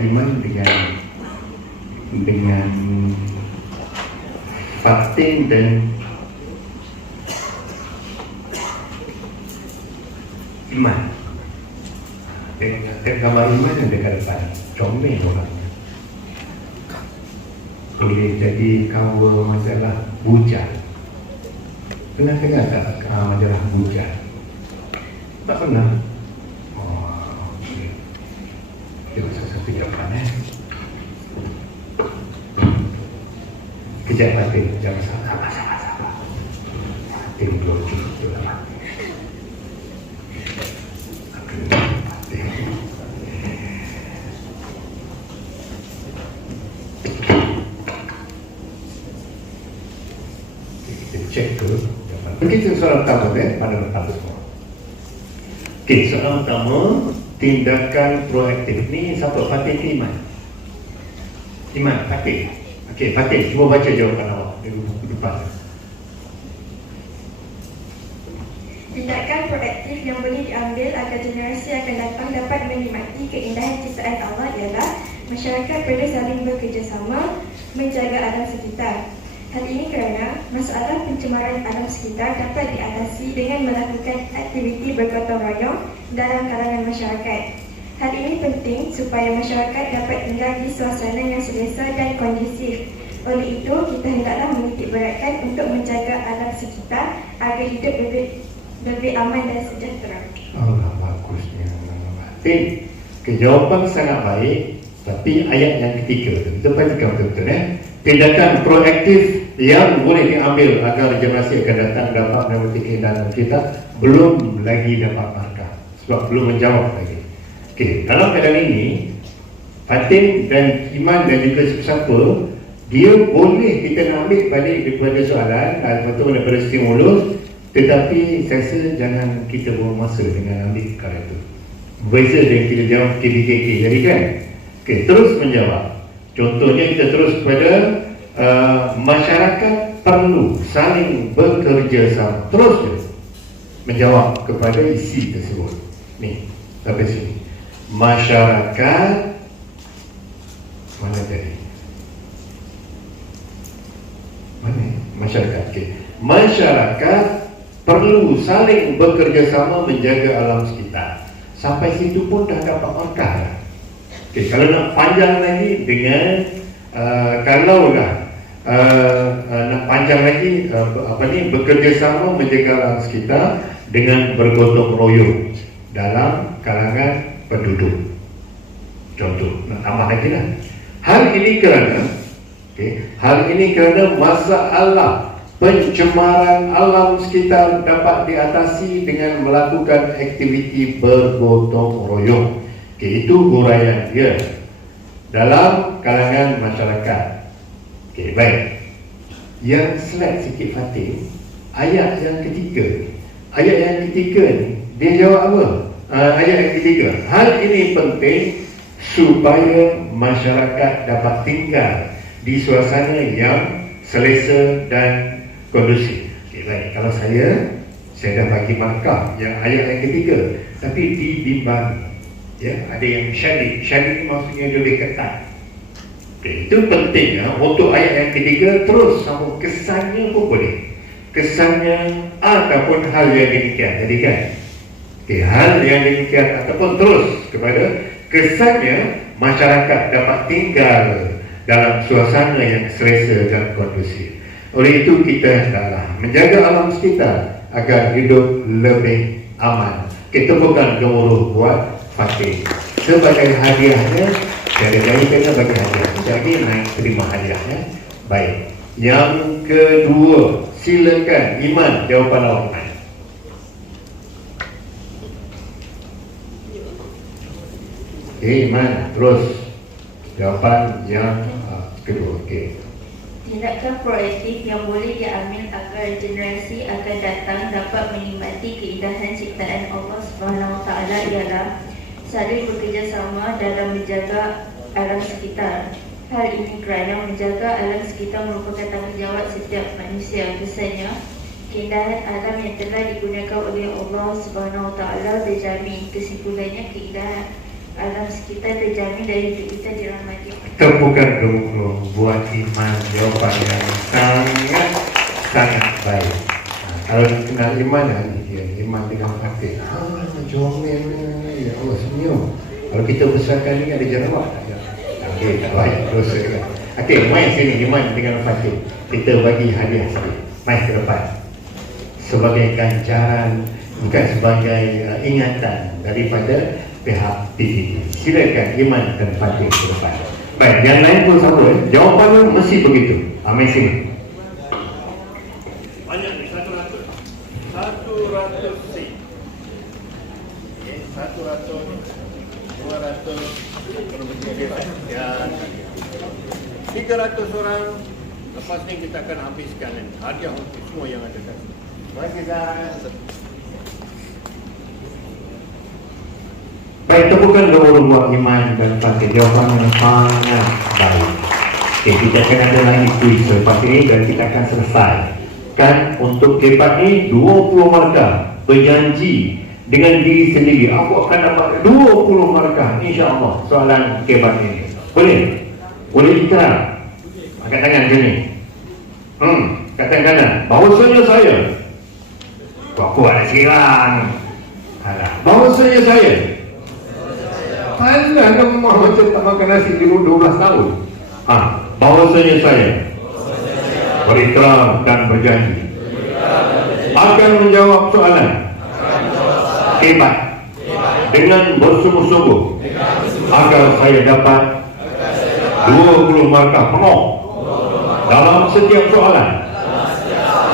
iman dengan batin dan iman. Dengan gambar iman yang dekat depan, comel orangnya. Boleh jadi cover masalah bujang. Pernah dengar tak majalah bujang? Tak pernah. Oh, okay. Dia satu jawapan kejap batin, jangan sabar. Batin bloki tu lah. Kita cek dulu. Begitu soalan pertama pada pertama semua. Okey, soalan pertama, tindakan proaktif ni siapa? Fatih ke Iman? Iman, Fatih. Okey, Fatih, cuba baca jawapan awak di depan. Tindakan proaktif yang boleh diambil agar generasi akan datang dapat menikmati keindahan ciptaan Allah ialah masyarakat perlu saling bekerjasama menjaga alam sekitar. Hal ini kerana masalah pencemaran alam sekitar dapat diatasi dengan melakukan aktiviti bergotong royong dalam kalangan masyarakat. Hal ini penting supaya masyarakat dapat tinggal di suasana yang selesa dan kondusif. Oleh itu, kita hendaklah menitik beratkan untuk menjaga alam sekitar agar hidup lebih aman dan sejahtera. Allah, bagusnya. Jawapan sangat baik, tapi ayat yang ketiga tu, kita baca betul-betul tindakan proaktif yang boleh diambil agar generasi akan datang dapat menikmati keindahan kita belum lagi dapat markah sebab belum menjawab lagi. Okey, dalam keadaan ini Fatin dan Iman dan juga siapa dia boleh kita nak ambil balik daripada soalan atau daripada stimulus, tetapi saya rasa jangan kita buang masa dengan ambil perkara itu. Berbeza dengan kita jawab KBKK tadi kan. Okey, terus menjawab. Contohnya kita terus kepada masyarakat perlu saling bekerjasama. Terus je menjawab kepada isi tersebut. Ni, sampai sini. Masyarakat mana tadi? Mana? Masyarakat. Okay. Masyarakat perlu saling bekerjasama menjaga alam sekitar. Sampai situ pun dah dapat markah. Okay, kalau nak panjang lagi dengan kalaulah nak panjang lagi bekerjasama menjaga alam sekitar dengan bergotong royong dalam kalangan penduduk. Contoh, nak tambah lagi lah. Hal ini kerana masalah pencemaran alam sekitar dapat diatasi dengan melakukan aktiviti bergotong royong. Itu huraian dia dalam kalangan masyarakat. Okey, baik. Yang slide sikit Fatih, ayat yang ketiga. Ayat yang ketiga ni, dia jawab apa? Ayat yang ketiga, hal ini penting supaya masyarakat dapat tinggal di suasana yang selesa dan kondusif. Okey, baik. Kalau saya dah bagi markah yang ayat yang ketiga, tapi dibimbangi. Ya, ada yang syadid. Syadid maksudnya lebih ketat. Okay, itu penting untuk ayat yang ketiga. Terus sama kesannya pun boleh. Kesannya ataupun hal yang demikian. Jadi kan, okay, hal yang demikian ataupun terus kepada kesannya masyarakat dapat tinggal dalam suasana yang selesa dan kondusif. Oleh itu kita hendaklah menjaga alam sekitar agar hidup lebih aman. Kita bukan gemuruh buat Fatih. Sebagai hadiahnya, saya kena bagi hadiah. Jadi naik terima hadiahnya. Baik. Yang kedua, silakan Iman, jawapan awak Iman. Iman, terus jawapan yang kedua. Okey. Tindakan proaktif yang boleh diambil agar generasi akan datang dapat menikmati keindahan ciptaan Allah SWT ialah saling bekerjasama dalam menjaga alam sekitar. Hal ini kerana menjaga alam sekitar merupakan tanggungjawab setiap manusia. Kesannya, keindahan alam yang telah digunakan oleh Allah SWT berjamin. Kesimpulannya, keindahan alam sekitar terjamin dari kita dirahmati. Tepukan dulu buat Iman, jawapan yang sangat baik. Kalau kenal Iman, dia Iman dengan hati. Jomel, ya Allah senyum. Kalau kita besarkan ni ada jerawat. Okey, tak baik. Terus. Okey, mai sini Iman dengan Fatih. Kita bagi hadiah sikit. Mai ke depan. Sebagai ganjaran, bukan sebagai ingatan daripada pihak PDD. Silakan Iman dan Fatih ke depan. Baik, yang lain pun sama. Jawapannya mesti begitu. Mai sini. Banyak ni, 100. 100 C. 100, 200, dan 300 orang. Lepas ni kita akan habiskan hadiah untuk semua yang ada kat sini. Terima kasih, Zah. Baik, tepukan dulu buat Iman dan Fatih. Jawapan yang sangat baik. Okay, kita akan ada lagi kuis selepas ini dan kita akan selesaikan untuk debat ni 20 markah. Berjanji dengan diri sendiri, aku akan dapat 20 markah insya-Allah soalan debat ini. Boleh? Boleh kita? Angkat tangan macam ni. Katakan kanan. Bahawasanya saya. Aku ada sirang. Bahawasanya saya. Alah, lemah macam tak makan nasi di 12 tahun. Bahawasanya saya berikrar dan berjanji akan menjawab soalan debat dengan bersungguh-sungguh agar saya dapat 20 markah penuh dalam setiap soalan.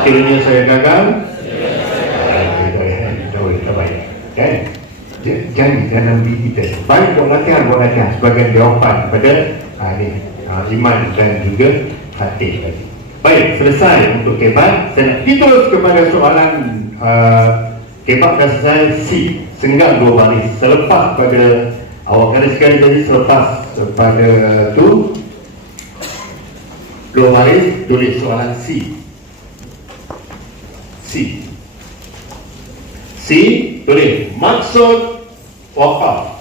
Sekiranya saya gagal, tak baik. Jangan dalam diri kita. Baik buat latihan sebagai jawapan pada Iman dan juga Fatih tadi. Baik, selesai untuk debat. Saya nak terus kepada soalan debat dah selesai. C, senggang 2 baris. Selepas pada awak gariskan tadi, selepas pada tu 2 baris, tulis soalan C. C, tulis maksud wakaf.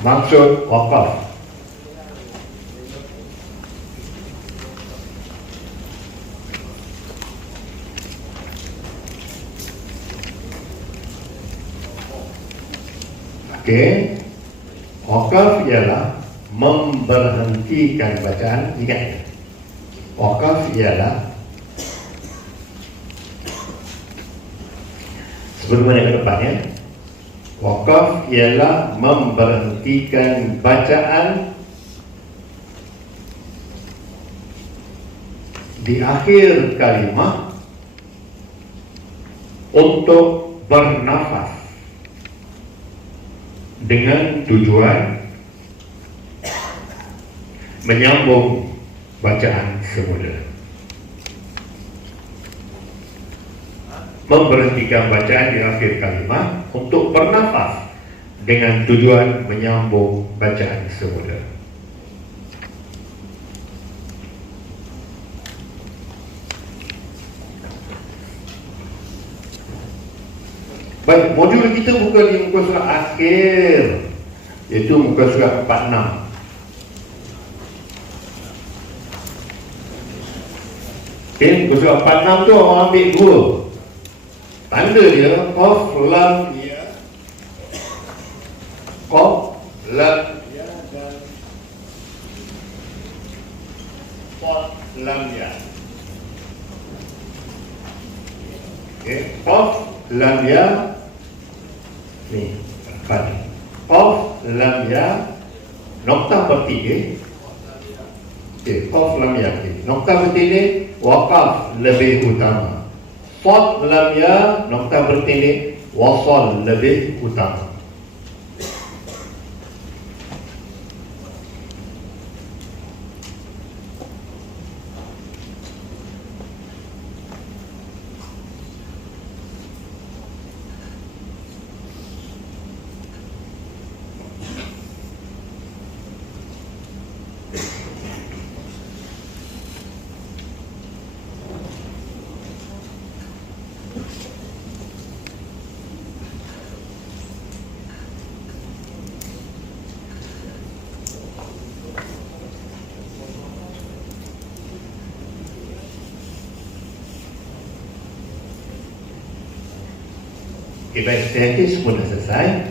Maksud wakaf. Okey. Wakaf ialah memberhentikan bacaan. Ingat, wakaf ialah sebelum mana ke depannya, wakaf ialah memberhentikan bacaan di akhir kalimah untuk bernafas dengan tujuan menyambung bacaan semula. Memberhentikan bacaan di akhir kalimah untuk bernafas dengan tujuan menyambung bacaan semula. Baik, modul kita bukan di muka surat akhir, iaitu muka surat 46. Okay, muka surat 46 tu orang ambil 2 tanda dia, qaf lam ya, qaf lam ya dan qaf lam ya. Okay, qaf lam ya ni, qaf lam ya nokta bertiga. Okay, qaf lam ya, nokta bertiga wakaf lebih utama. Sad lam ya nokta bertitik wasal lebih utama. Baik, saya yakin semua dah selesai.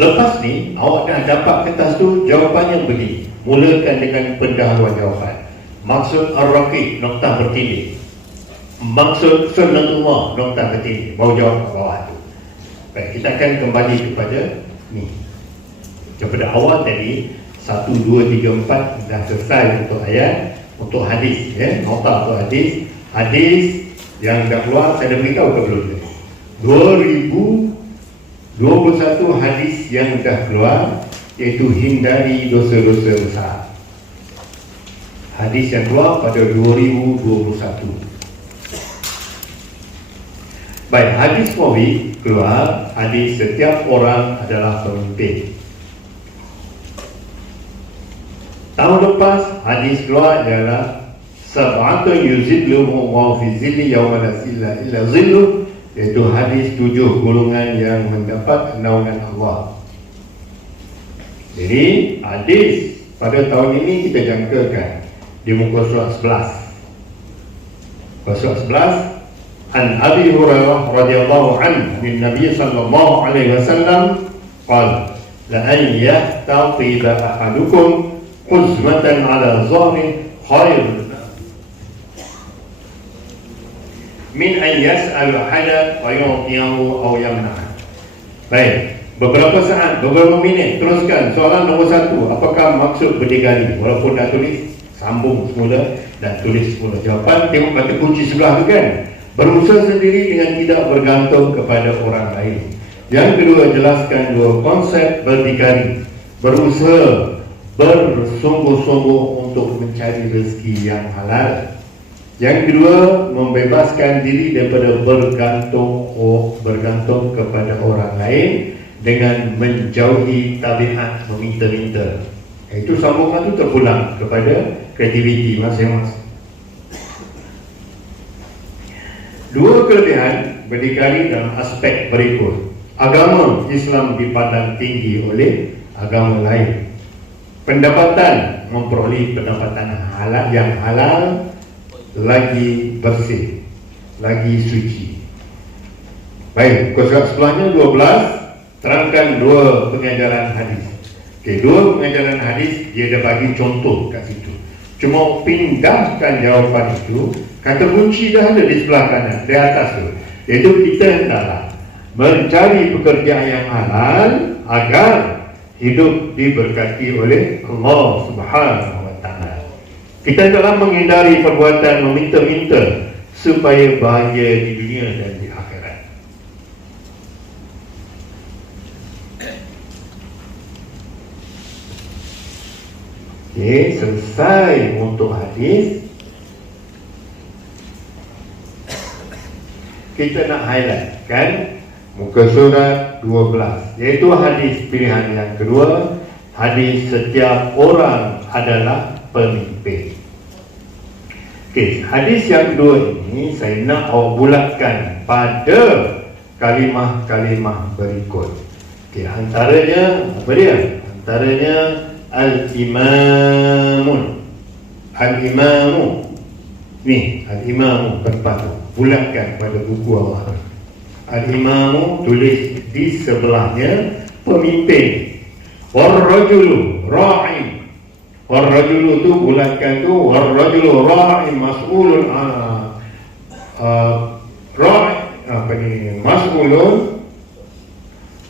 Lepas ni, awak dah dapat kertas tu, jawapannya begini. Mulakan dengan pendahuluan jawapan. Maksud ar-raqiq, noktah bertindih. Maksud sunnatullah, noktah bertindih. Baru jawab ke bawah tu. Baik, kita akan kembali kepada ni. Daripada awal tadi 1, 2, 3, 4 dah selesai untuk ayat. Untuk hadis, nota untuk hadis. Hadis yang dah keluar, saya dah beritahu ke belum? 2021 hadis yang dah keluar, iaitu hindari dosa-dosa besar. Hadis yang keluar pada 2021. Baik, hadis Nawawi keluar, hadis setiap orang adalah pemimpin. Tahun lepas hadis keluar ialah sab'atun yuzilluhum wa fi zilli yawma la zilla illa zilluh, iaitu hadis 7 golongan yang mendapat naungan Allah. Jadi hadis pada tahun ini kita jangkakan di muka surat 11. Muka surat 11, An Abi Hurairah radhiyallahu anhu min Nabi sallallahu alaihi wasallam qala la an yahtaqiba ahadukum quzmatan ala zahri khair min an yas'al hada wa yu'tiyahu aw yamna'ah. Baik, beberapa saat, beberapa minit, teruskan soalan nombor 1. Apakah maksud berdikari? Walaupun dah tulis, sambung semula dan tulis semula jawapan. Tengok kata kunci sebelah tu kan, berusaha sendiri dengan tidak bergantung kepada orang lain. Yang kedua, jelaskan 2 konsep berdikari. Berusaha bersungguh-sungguh untuk mencari rezeki yang halal. Yang kedua, membebaskan diri daripada bergantung kepada orang lain dengan menjauhi tabiat meminta-minta. Itu sambungan itu terpulang kepada kreativiti masing-masing. 2 kelebihan berdikari dalam aspek berikut. Agama Islam dipandang tinggi oleh agama lain. Pendapatan, memperoleh pendapatan halal yang halal, lagi bersih, lagi suci. Baik, surat sebelahnya 12, terangkan 2 pengajaran hadis. Okey, 2 pengajaran hadis dia dah bagi contoh kat situ. Cuma pindahkan jawapan itu, kata kunci dah ada di sebelah kanan, di atas tu. Iaitu kita hendaklah mencari pekerjaan yang halal agar hidup diberkati oleh Allah Subhanahu wa taala. Kita hendaklah menghindari perbuatan meminta-minta supaya bahagia di dunia dan di akhirat. Okey, selesai untuk hadis. Kita nak highlight kan muka surat 12, iaitu hadis pilihan yang kedua, hadis setiap orang adalah pemimpin. Okey, hadis yang kedua ini saya nak awak bulatkan pada kalimah-kalimah berikut. Okey, antaranya apa dia? Antaranya al-imamun. Al-imamu. Ni, al-imamu tempat tu. Bulatkan pada buku awak. Al-imamu tulis di sebelahnya pemimpin. War-rajulu ra'i. War-rajulu tu bulatkan tu, war-rajulu ra'i mas'ulun ra'i apa ni, mas'ulun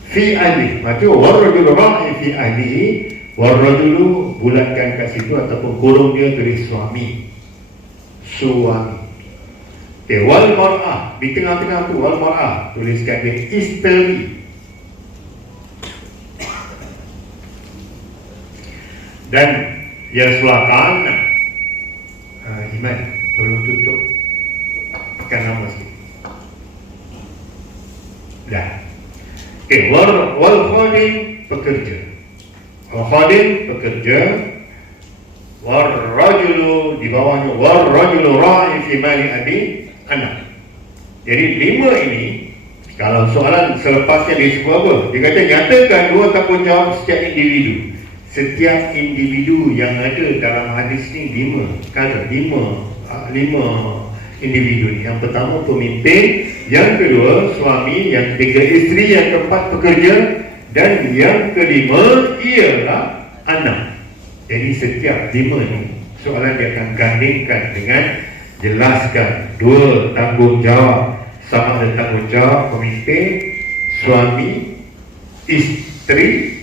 fi ahli. Maka war-rajulu ra'i fi ahli, war-rajulu bulatkan kat situ ataupun kurung dia tulis suami. Suami. Okay, wal mar'ah di tengah-tengah tu, wal mar'ah tuliskan dia isteri. Dan yang sebelah kanan Iman, tolong tutup pakai nama sikit. Dah. Okay, wal khadim pekerja. Wal khadim pekerja. War rajulu di bawahnya war rajulu ra'i fi mali abi anak. Jadi 5 ini, kalau soalan selepasnya dia sebut apa? Dia kata nyatakan 2 tanggungjawab setiap individu. Setiap individu yang ada dalam hadis ni 5 perkara, 5 individu ni. Yang pertama pemimpin, yang kedua suami, yang ketiga isteri, yang keempat pekerja, dan yang kelima ialah anak. Jadi setiap lima ni soalan dia akan gandingkan dengan jelaskan dua tanggungjawab. Sama ada tanggungjawab pemimpin, suami, isteri,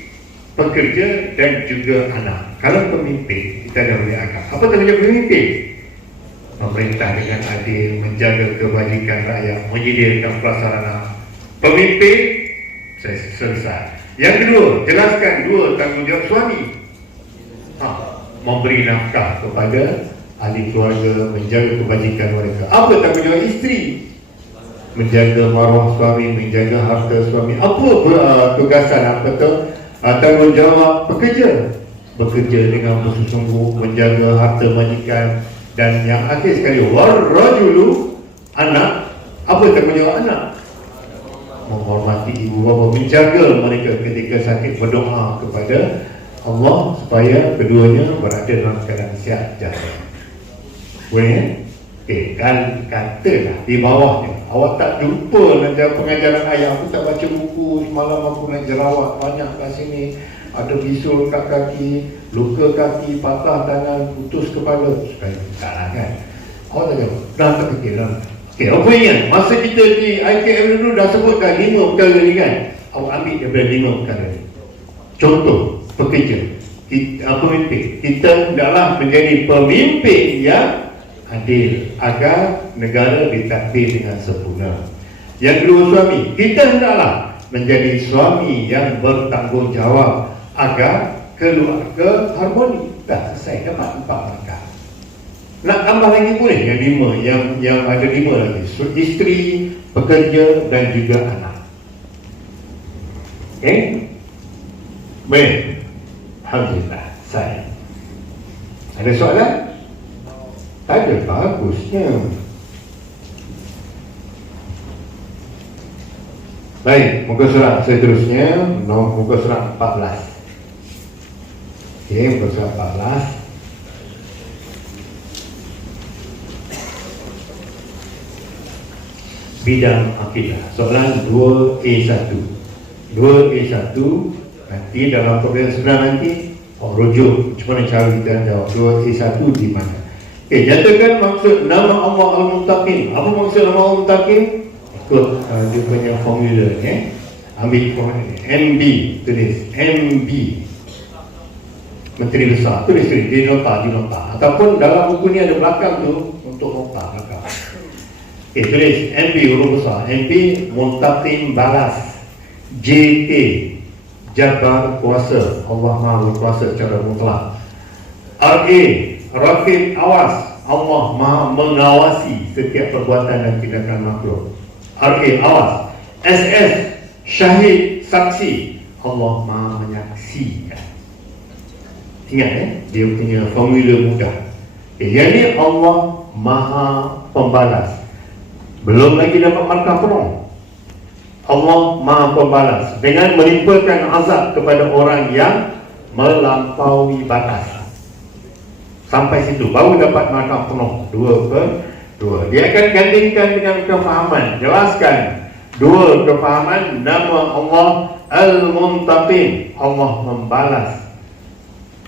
pekerja dan juga anak. Kalau pemimpin, kita dah boleh agak. Apa tanggungjawab pemimpin? Memerintah dengan adil, menjaga kebajikan rakyat, menyediakan prasarana. Pemimpin, saya selesai. Yang kedua, jelaskan dua tanggungjawab suami. Memberi nafkah kepada ahli keluarga, menjaga kebajikan mereka. Apa tanggungjawab isteri? Menjaga maruah suami, menjaga harta suami. Apa tugasan, apa tu tanggungjawab pekerja? Bekerja dengan bersungguh-sungguh, menjaga harta majikan. Dan yang akhir sekali, warrajulu, anak. Apa tanggungjawab anak? Menghormati ibu bapa, menjaga mereka ketika sakit, berdoa kepada Allah supaya keduanya berada dalam keadaan sihat jantung. Boleh? Kan katalah di bawahnya, awak tak jumpa pengajaran ayah. Aku tak baca buku, semalam aku nak jerawat banyak kat sini, ada bisul kat kaki, luka kaki, patah tangan, putus kepala. Taklah kan. Awak tak jawab. Dah tak fikir dah. Okay, apa ingat? Masa kita di IKM dulu dah sebutkan 5 perkara ni kan. Awak ambil daripada 5 perkara ni. Contoh, pekerja, pemimpin. Kita hendaklah menjadi pemimpin yang adil agar negara ditadbir dengan sempurna. Yang kedua, suami. Kita hendaklah menjadi suami yang bertanggungjawab agar keluarga harmoni. Dah selesai, dapat 4 langkah. Nak tambah lagi boleh? Yang 5, yang ada 5 lagi. Isteri, pekerja dan juga anak. Okay? Baik. Alhamdulillah. Saya. Ada soalan? Tak ada, bagusnya. Baik, muka surat seterusnya, muka surat 14. Okey, muka surat 14. Bidang akidah. Soalan 2A1. 2A1 nanti dalam problem sebelah nanti rujuk macam mana cara kita jawab 2A1 di mana. Okey, nyatakan maksud nama Allah Al-Muttaqin. Apa maksud nama Al-Muttaqin? Ikut dia punya formula ni. Ambil formula ni. MB, tulis MB. Menteri Besar. Tulis di nota. Ataupun dalam buku ni ada belakang tu untuk nota belakang. Okey, tulis MB huruf besar. MB Muttaqin balas. JK jaga kuasa. Allah Maha berkuasa secara mutlak. RA Raqib awas. Allah Maha mengawasi setiap perbuatan dan tindakan makhluk. RA awas. SS syahid saksi. Allah Maha menyaksikan. Ingat dia punya formula mudah. Yang ni Allah Maha pembalas. Belum lagi dapat markah penuh. Allah Maha pembalas dengan menimpakan azab kepada orang yang melampaui batas. Sampai situ baru dapat markah penuh. 2/2. Dia akan gandingkan dengan kefahaman. Jelaskan 2 kefahaman nama Allah Al-Muntaqim. Allah membalas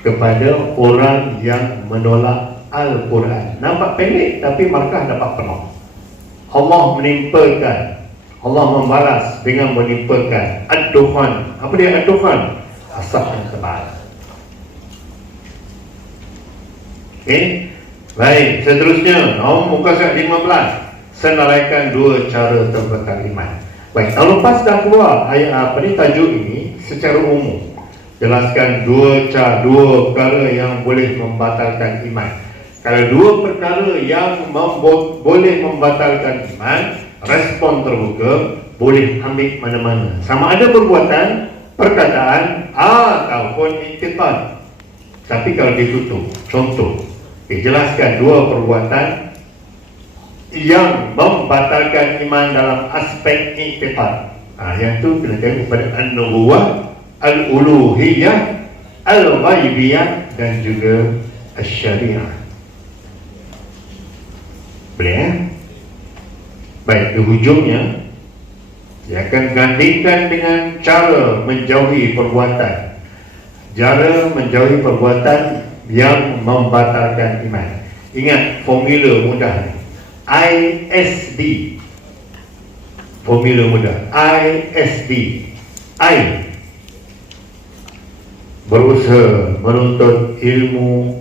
kepada orang yang menolak Al-Quran. Nampak pendek tapi markah dapat penuh. Allah menimpakan, Allah membalas dengan menimpakan Ad-Dukhan. Apa dia Ad-Dukhan? Asap yang tebal. Okey. Baik, seterusnya muka surat 15. Senaraikan 2 cara terbekal iman. Baik, tahun lepas dah keluar ayat tajuk ini secara umum. Jelaskan 2 perkara yang boleh membatalkan iman. Kalau 2 perkara yang boleh membatalkan iman, respon terbuka, boleh ambil mana-mana. Sama ada perbuatan, perkataan ataupun iktikad. Tapi kalau ditutup, contoh, jelaskan 2 perbuatan yang membatalkan iman dalam aspek iktikad. Yang tu kena tengok pada an-nubuwah, al-uluhiyah, al-ghaibiyah dan juga al-syariah. Boleh Baik, di hujungnya dia akan gandingkan dengan cara menjauhi perbuatan. Cara menjauhi perbuatan yang membatalkan iman. Ingat formula mudah ni. ISD. Formula mudah. ISD. I, berusaha menuntut ilmu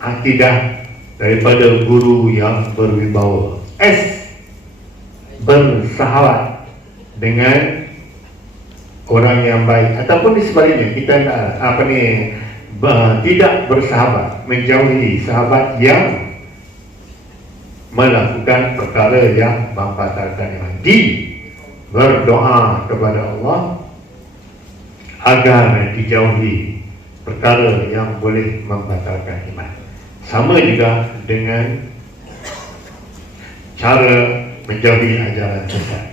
akidah daripada guru yang berwibawa. S, bersahabat dengan orang yang baik, ataupun di sebaliknya kita tidak bersahabat, menjauhi sahabat yang melakukan perkara yang membatalkan iman. D, berdoa kepada Allah agar dijauhi perkara yang boleh membatalkan iman. Sama juga dengan cara menjauhi ajaran sesat.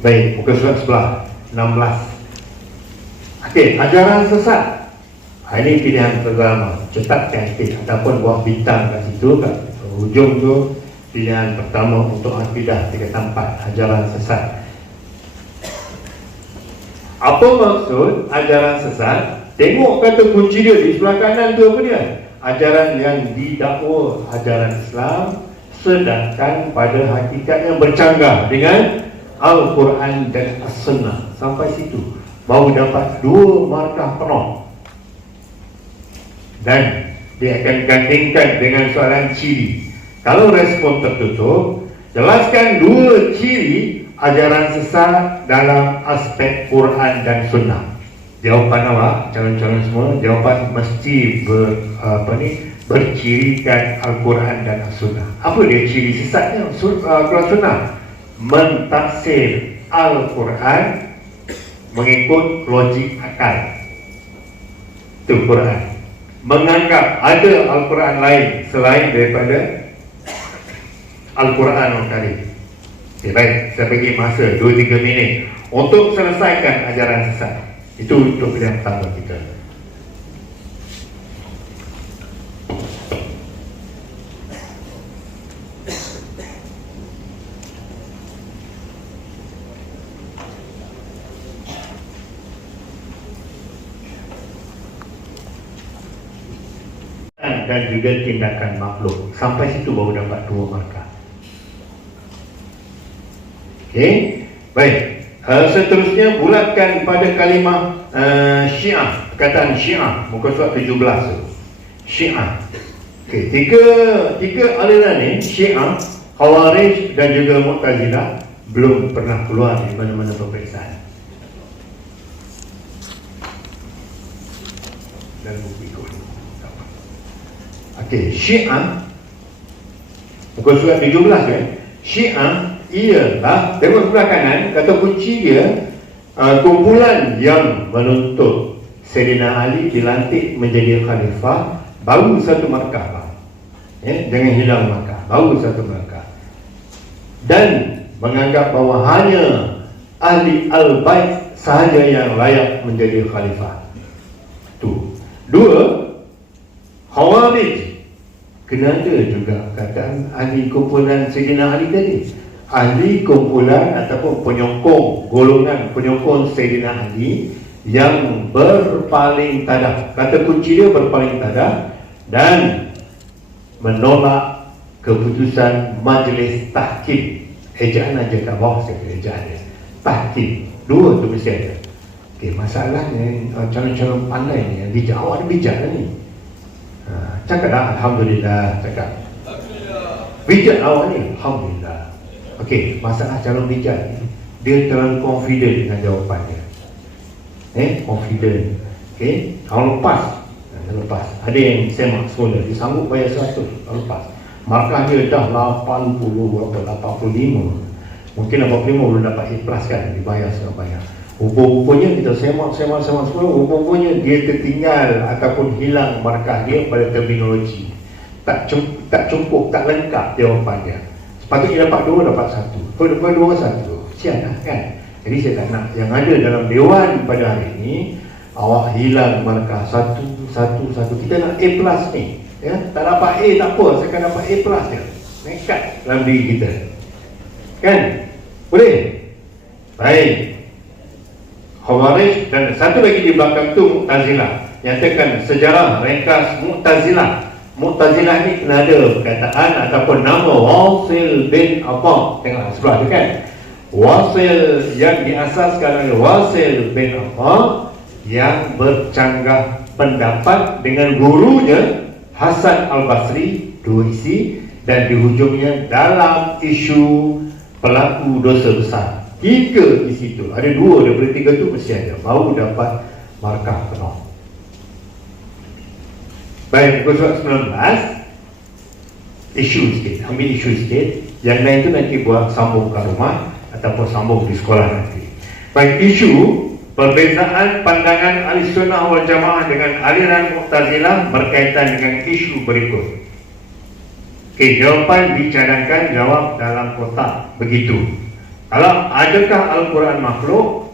Baik, muka surat sebelah 16. Okey, ajaran sesat. Ini pilihan pertama, cetakkan ataupun buat bintang kat situ, kat hujung tu. Pilihan pertama untuk akidah 3/4, ajaran sesat. Apa maksud ajaran sesat? Tengok kata kunci dia di sebelah kanan tu, apa dia? Ajaran yang didakwa ajaran Islam, sedangkan pada hakikatnya bercanggah dengan Al-Quran dan As-Sunnah. Sampai situ baru dapat 2 markah penuh. Dan dia akan gandingkan dengan soalan ciri. Kalau respon tertutup, jelaskan 2 ciri ajaran sesat dalam aspek Quran dan Sunnah. Jawapan awak, calon-calon semua, jawapan mesti bercirikan Al-Quran dan As-Sunnah. Apa dia ciri sesatnya Quran Sunnah? Mentafsir Al-Quran mengikut logik akal. Itu Quran. Menganggap ada Al-Quran lain selain daripada Al-Quran Al-Karim. Okay, baik, saya bagi masa 2-3 minit untuk selesaikan ajaran sesat. Itu untuk pilihan pertama kita. Dan juga tindakan makhluk. Sampai situ baru dapat 2 markah. Okey, baik. Seterusnya bulatkan pada kalimah Syiah, perkataan Syiah, muka surat 17 tu. Syiah. Okey, tiga aliran ni, Syiah, Khawarij dan juga Mu'tazilah, belum pernah keluar di mana-mana peperiksaan. Dan buku ikut. Okey, Syiah, muka surat 17 kan. Syiah ialah, tengok sebelah kanan, kata kunci dia, kumpulan yang menuntut Sayyidina Ali dilantik menjadi khalifah. Baru 1 markah, bang. Jangan hilang markah, baru 1 markah. Dan menganggap bahawa hanya ahli al-bait sahaja yang layak menjadi khalifah. Tu. 2, Khawarij. Kena ada juga kataan ahli kumpulan Sayyidina Ali tadi. Ahli kumpulan ataupun penyokong, golongan penyokong Sayyidina Ali yang berpaling tadah. Kata kunci dia berpaling tadah dan menolak keputusan Majlis Tahkim. Ejaan aja kat bawah saya, ejaan dia. Tahkim. 2 tu mesti ada. Okay, masalahnya calon-calon pandai ni yang bijak, awak ni bijak lah ni. Cakap dah Alhamdulillah, cakap bijak awak ni, Alhamdulillah. Okey, masalah calon bijak ni, dia terlalu confident dengan jawapannya. Confident. Okey, tahun lepas ada yang semak semula, dia sanggup bayar 100 tahun lepas. Markah dia dah 80 berapa, 85. Mungkin 85 belum dapat ikhlas kan, dibayar setengah bayar. Rupa-rupanya kita semak semua, rupa-rupanya dia tertinggal ataupun hilang markah dia pada terminologi. Tak cukup, tak lengkap jawapannya. Sepatutnya dapat 2, dapat 1. Kalau dapat 2, 1. Sian lah kan. Jadi saya tak nak yang ada dalam dewan pada hari ini awak hilang markah satu. Kita nak A+ ni, ya. Tak dapat A tak apa, saya akan dapat A+ je. Nekat dalam diri kita, kan? Boleh? Baik. Khawarij dan satu lagi di belakang tu Mu'tazilah. Nyatakan sejarah ringkas Mu'tazilah. Mu'tazilah ni kena ada perkataan ataupun nama Wasil bin Atha. Tengok sebelah tu kan. Wasil yang diasaskan oleh Wasil bin Atha yang bercanggah pendapat dengan gurunya Hasan Al-Basri, dua isi, dan di hujungnya dalam isu pelaku dosa besar. 3 isi tu, ada 2 daripada 3 tu mesti ada, baru dapat markah penuh. Baik, muka surat 19, isu sikit, ambil isu sikit. Yang lain tu nanti buat sambung kat rumah ataupun sambung di sekolah nanti. Baik, isu perbezaan pandangan Ahlussunnah wal Jamaah dengan aliran Mu'tazilah berkaitan dengan isu berikut. Okey, jawapan dicadangkan, jawab dalam kotak begitu. Kalau adakah Al-Quran makhluk?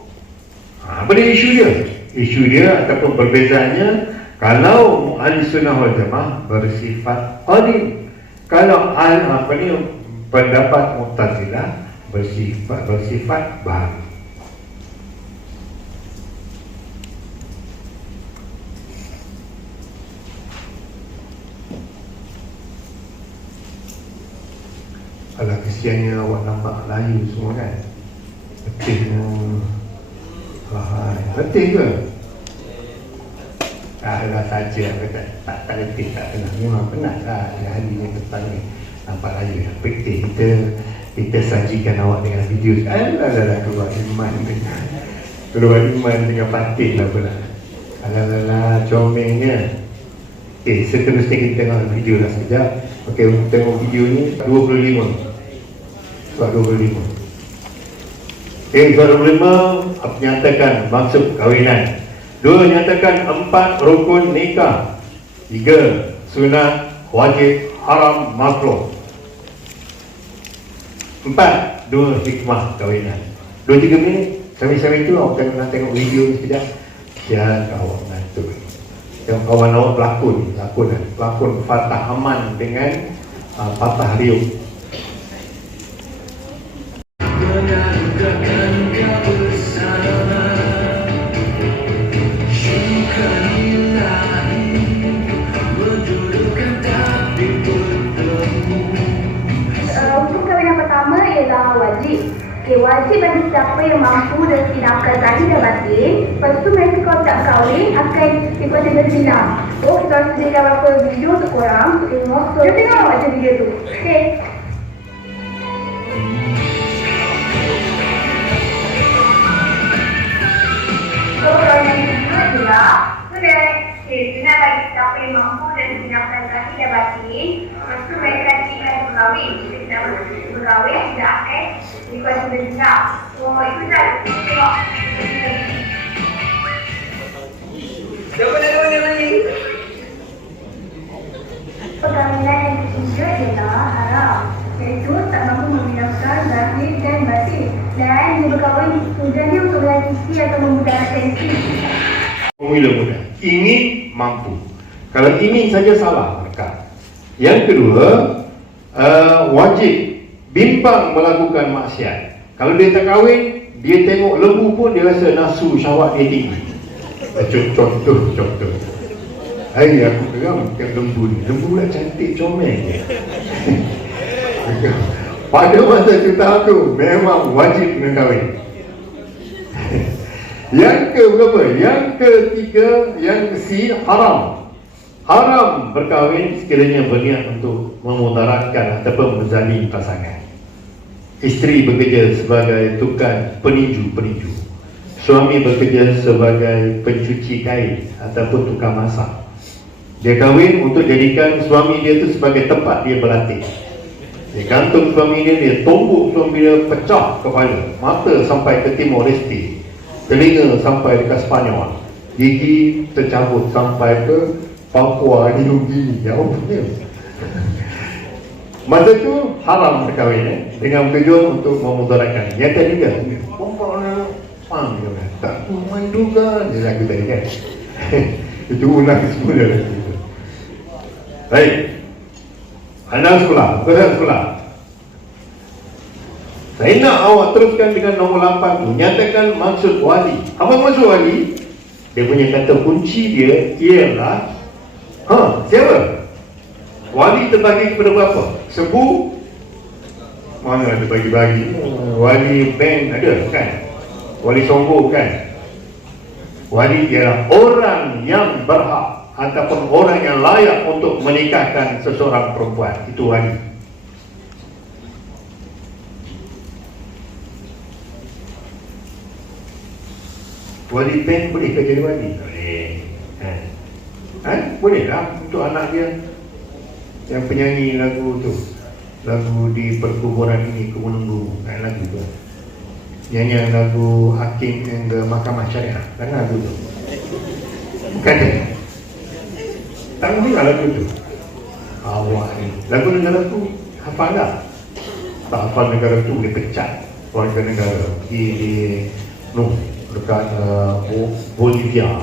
Apa dia isu dia? Isu dia ataupun perbezaannya, kalau Ahlussunnah wal Jamaah bersifat qadim, kalau pendapat Mu'tazilah bersifat baru. Alah, kesiannya awak nampak layu semua kan. Letih. Letih ke? Dah saja aku tak letih, tak kena. Memang penat lah hari ni petang ni. Nampak layu. Letih. Kita sajikan awak dengan video. Alah, keluar iman. Keluar iman dengan batin lah pula. Alah, comengnya. Okey, seterusnya kita tengok video lah sekejap. Okey, untuk tengok video ni 25. Surat 25. Okey, surat 25 menyatakan maksud kahwinan. 2 nyatakan 4 rukun nikah. 3 sunat, wajib, haram, makruh. 4 2 hikmah kahwinan. 2-3 minit. Sambil-sambil tu awak nak tengok video ni sekejap. Siap awak ngantuk. Yang kawan awak pelakon Fatah Aman dengan Fatah Riuk. Untuk kahwinan pertama ialah wajib. Okay, wajib bagi siapa yang mampu dan tindakan zahir dan batin. Lepas tu mereka kalau tak kahwin akan dikuasa berzina. So kita harus sediakan beberapa video untuk korang untuk tengok. So kita tengok macam video tu. Okay. So kahwinan kedua ialah sunat. Okay, sunat bagi siapa yang mampu dan tindakan zahir dan batin. Lepas tu mereka tidak berkahwin. Jika tidak berkahwin, tidak akan dikuasa berzina. So itu dah tengok. Perkahwinan yang ketiga ialah haram, iaitu tak mampu membinakan zahir dan batin, dan dia berkahwin tujuannya untuk menyakiti atau memudaratkan isteri. Formula mudah. Ingin, mampu. Kalau ingin saja salah mereka. Yang kedua, wajib, bimbang melakukan maksiat. Kalau dia tak kahwin, dia tengok lembu pun dia rasa nafsu syahwat dia tinggi. Contoh. Hai, aku geram tengok lembu ni. Lembu dah cantik, comel je. Pada masa tu tahun tu memang wajib kena kahwin. Yang ke berapa? Yang ketiga, yang C, haram. Haram berkahwin sekiranya berniat untuk memudaratkan ataupun menzalim pasangan. Isteri bekerja sebagai tukang peninju. Suami bekerja sebagai pencuci kain ataupun tukang masak. Dia kahwin untuk jadikan suami dia tu sebagai tempat dia berlatih. Dia gantung suami dia tombok suami dia, pecah kepala, mata sampai ke Timor Leste, telinga sampai dekat Spanyol, gigi tercabut sampai ke Papua New Guinea. Jauh punya. Masa tu haram berkahwin dengan tujuan untuk memudaratkan. Nyata juga. Perempuan tak manduga dia lagu tadi kan. Itu ulang semula lagu itu. Baik. Anda sekolah, sekolah. Saya nak awak teruskan dengan nombor 8 tu. Nyatakan maksud wali. Apa maksud wali? Dia punya kata kunci dia ialah siapa? Wali terbagi kepada berapa? Sebu? Mana ada bagi-bagi? Wali bank ada kan? Wali Songgo kan? Wali ialah orang yang berhak ataupun orang yang layak untuk menikahkan seseorang perempuan. Itu wali. Wali bank boleh ke jadi wali? Boleh. Boleh lah untuk anak dia yang penyanyi lagu tu, lagu di perkuburan ini ke Gunung Guru, lagu tu nyanyian lagu Hakim yang ke Mahkamah Syariah, kan lagu tu bukan dia tak dengar lagu tu. Awak ni lagu negara tu hafal tak? Tak hafal negara tu boleh pecat warga negara di dekat Bolivia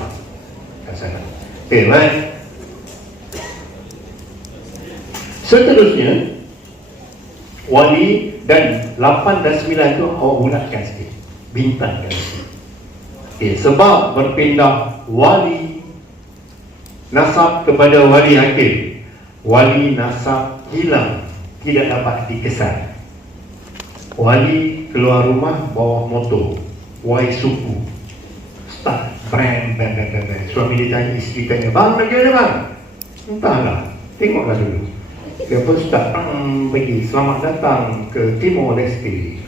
kat sana. Okay, baik. Seterusnya wali dan 8 dan 9 tu awak bulatkan sikit, bintangkan sikit. Okay, sebab berpindah wali nasab kepada wali hakim, wali nasab hilang, tidak dapat dikesan. Wali keluar rumah bawa motor, wai suku, start brand. Suami dia tanya, isteri tanya, bang nak kira bang? Entahlah, tengoklah dulu. Dia pun start pergi, selamat datang ke Timor Leste,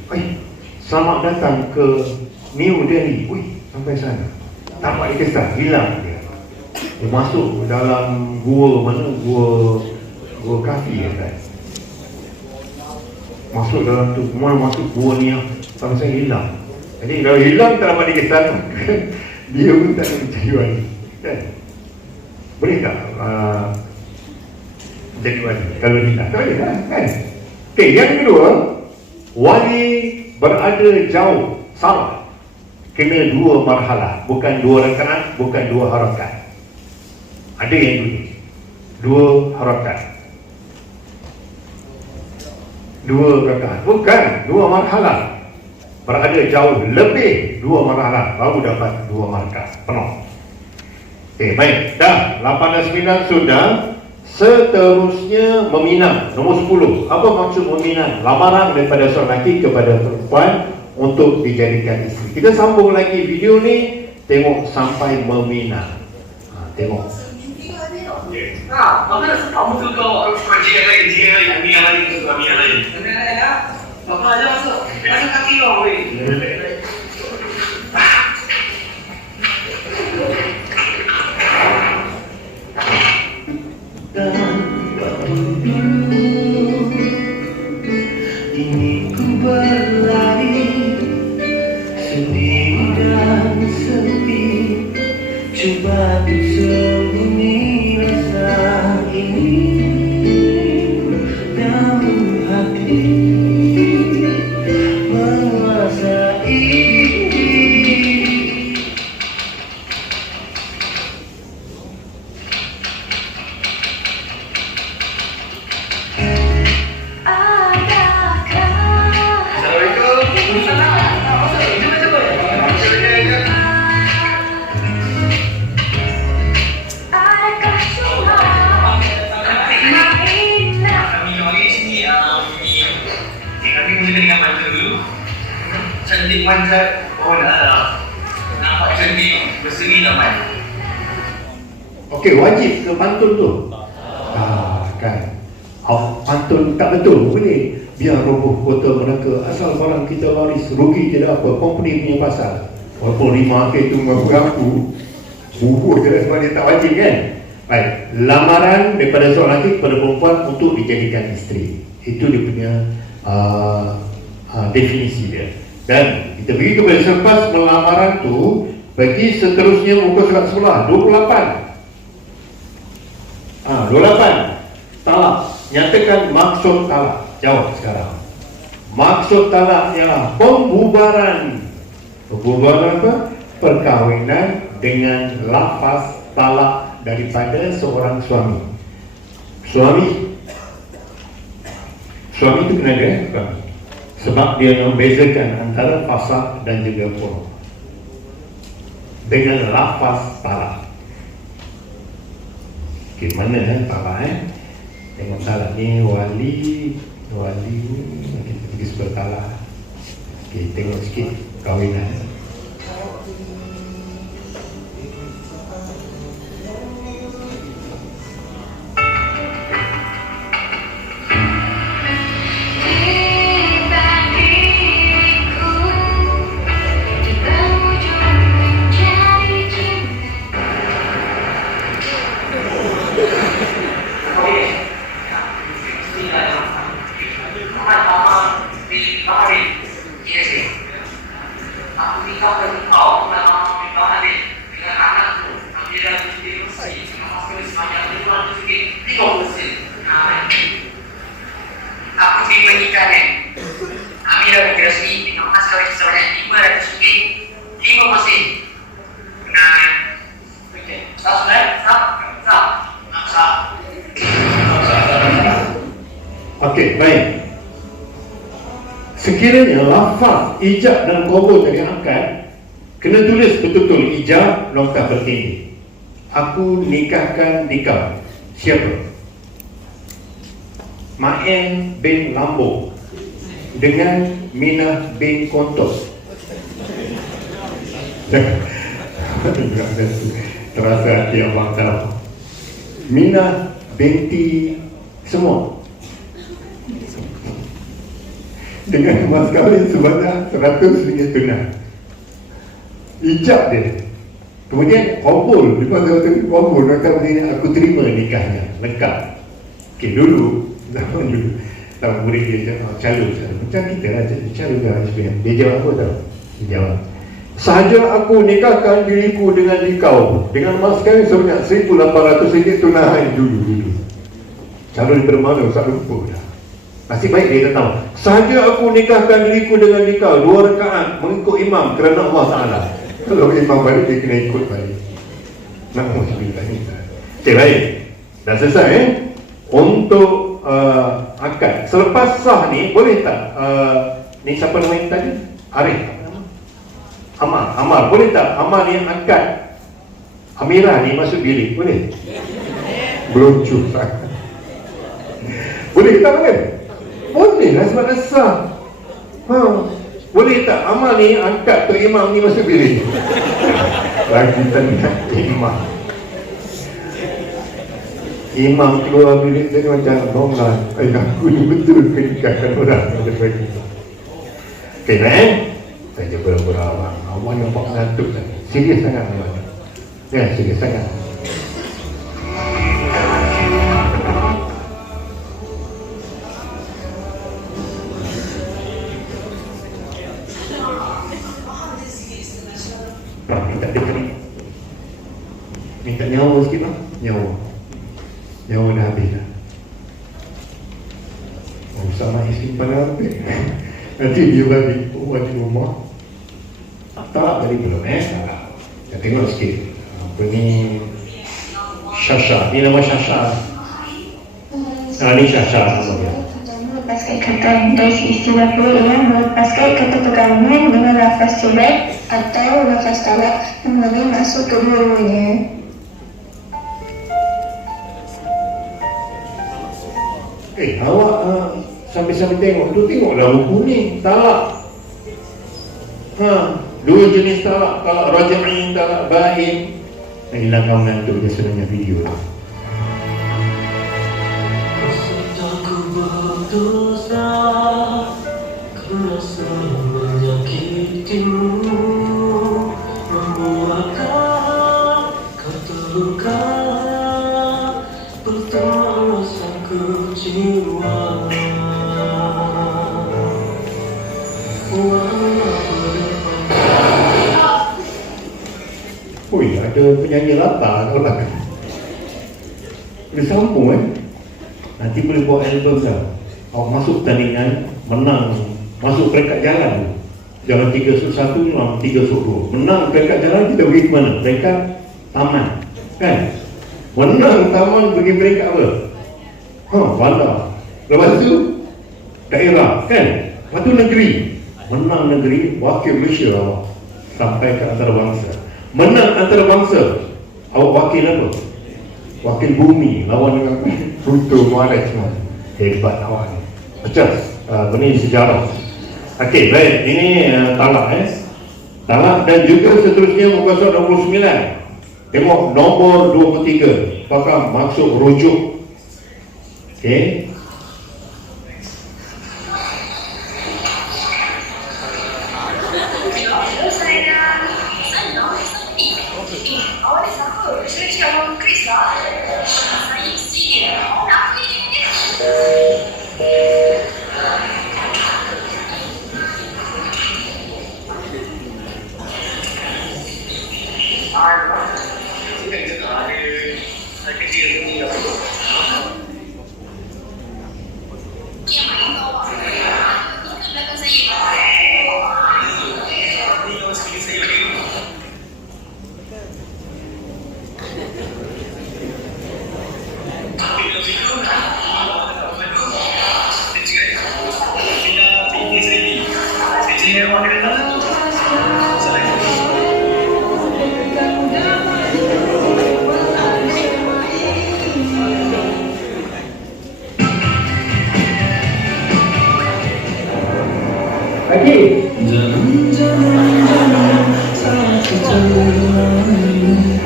selamat datang ke New Delhi. Sampai sana tak dapat dikesan, hilang dia. Dia masuk dalam gua mana, gua kafi kan. Masuk dalam tu, mana masuk gua ni sampai saya hilang. Jadi kalau hilang tak dapat dikesan, dia pun tak nak mencari wali kan? Boleh tak jadi wali kalau hilang? Tak boleh kan? Okay, yang kedua, wali berada jauh, salah. Kena 2 marhalah, bukan 2 rakaat, bukan 2 harakat. Ada yang tulis 2 harakat, 2 rakaat, bukan 2 marhalah. Berada jauh lebih 2 marhalah baru dapat 2 markah penuh. Okay, baik. Dah 8 dan 9 sudah. Seterusnya meminang, nomor 10. Apa maksud meminang? Lamaran daripada seorang lelaki kepada perempuan untuk dijadikan isteri. Kita sambung lagi video ni, tengok sampai meminang. Tengok. Apa nak sebab muka kau? Dia lagi, Amir lagi. Apa aja masuk? Masuk kaki kau weh. Ini ku berlari sendiri dan sepi, coba ku sembunyi rasa ini, namun hati menguasai. Cantik manjat. Oh dah. Nampak cantik. Berseri nampak. Okey, wajib ke pantun tu? Kan. Pantun tak betul boleh. Biar roboh kota mereka, asal barang kita laris, rugi tidak apa, company punya pasal. Walaupun 5 akhir tu mengaku bubur je sebab dia tak wajib kan. Baik, lamaran daripada seorang lelaki kepada perempuan untuk dijadikan isteri. Itu dia punya definisi dia. Dan kita pergi kepada selepas melamaran tu, bagi seterusnya muka surat sebelah 28. 28 talak Nyatakan maksud talak. Jawab sekarang. Maksud talak ialah pembubaran. Pembubaran apa? Perkahwinan dengan lafaz talak daripada seorang suami. Suami itu kena ada suami. Sebab dia membezakan antara fasakh dan juga furuk dengan lafaz talak. Okay, mana talak Tengok talak ni wali ni kita pergi sebelah talak. Okay, tengok sikit kahwinan. Aku terima nikah ni. Amira bergerasi dengan mas kawin sebanyak RM500. 5 masih. Nah, okey. Sah. Okey, baik. Sekiranya lafaz ijab dan qabul yang diangkat, kena tulis betul-betul ijab nokta bertindih. Aku nikahkan nikah. Siapa? Ma'en bin Lambo dengan Minah bin Kontos. Terasa hati abang tahu. Minah binti semua dengan mas kahwin sebanyak 100 ringgit tunai. Ijab dia. Kemudian qabul, lepas tu qabul, maka aku terima nikahnya lengkap. Okey, dulu zaman murid dia calon macam kita lah, calon lah sebenarnya. Dia jawab apa tau? Dia jawab, sahaja aku nikahkan diriku dengan kau dengan mas kahwin sebanyak 1,800 ringgit tunai dulu. Calon daripada mana? Ustaz lupa dah. Nasib baik dia tahu. Sahaja aku nikahkan diriku dengan kau 2 rakaat mengikut imam kerana Allah Ta'ala. Kalau imam balik dia kena ikut balik. Na'udzubillah. Okey, baik. Dah selesai untuk akad. Selepas sah ni boleh tak ni siapa nama yang tadi? Arif. Amar. Boleh tak Amar ni akad Amirah ni masuk bilik? Boleh? Belum cuba. Boleh tak boleh? Boleh lah sebab dah sah. Boleh tak Amar ni angkat Tok Imam ni masuk bilik? Lagi tanya imam. Imam keluar bilik dia macam nonglah. Aku ni betul kenikahkan orang daripada itu. Okey, saya berpura abang. Abang nampak ngantuk kan? Serius sangat abang. Ya, serius sangat. Minta nyawa sikit bang. Nyawa dah habis dah. Sama isteri pada habis. Nanti dia balik buat di rumah. Tak balik belum tak. Kita tengok sikit. Apa ni Syasha. Ni nama Syasha. Ni Syasha nama dia. Melepaskan ikatan dari si isteri bapa yang melepaskan ikatan perkahwinan dengan lafaz cerai atau lafaz talak yang mengenai maksud kedua-duanya. Awak sambil-sambil tengok tu, tengoklah buku ni. Talak. 2 jenis talak. Talak raj'i, talak bain. Yang hilang kau menantu dia sebenarnya video tu. Aku berdosa, ku rasa menyakitimu, membuatkan kau terluka, bertemu rasa kecewa. Oi, ada penyanyi latar kau lah. Dia sambung Nanti boleh buat album dah. Awak masuk pertandingan, menang, masuk peringkat jalan. Jalan 3-1, menang 3-2. Menang peringkat jalan, kita pergi ke mana? Peringkat taman, kan? Menang taman, pergi peringkat apa? Bandar. Lepas tu daerah, kan? Lepas tu negeri. Menang negeri, wakil Malaysia awak sampai ke antarabangsa. Menang antarabangsa, awak wakil apa? Wakil bumi, lawan dengan Pluto, Muarez semua. Hebat awak ni. Pecas. Ini sejarah. Okey, baik. Ini talak talak dan juga seterusnya muka surat 29. Tengok nombor 23. Apakah maksud rujuk? Okey.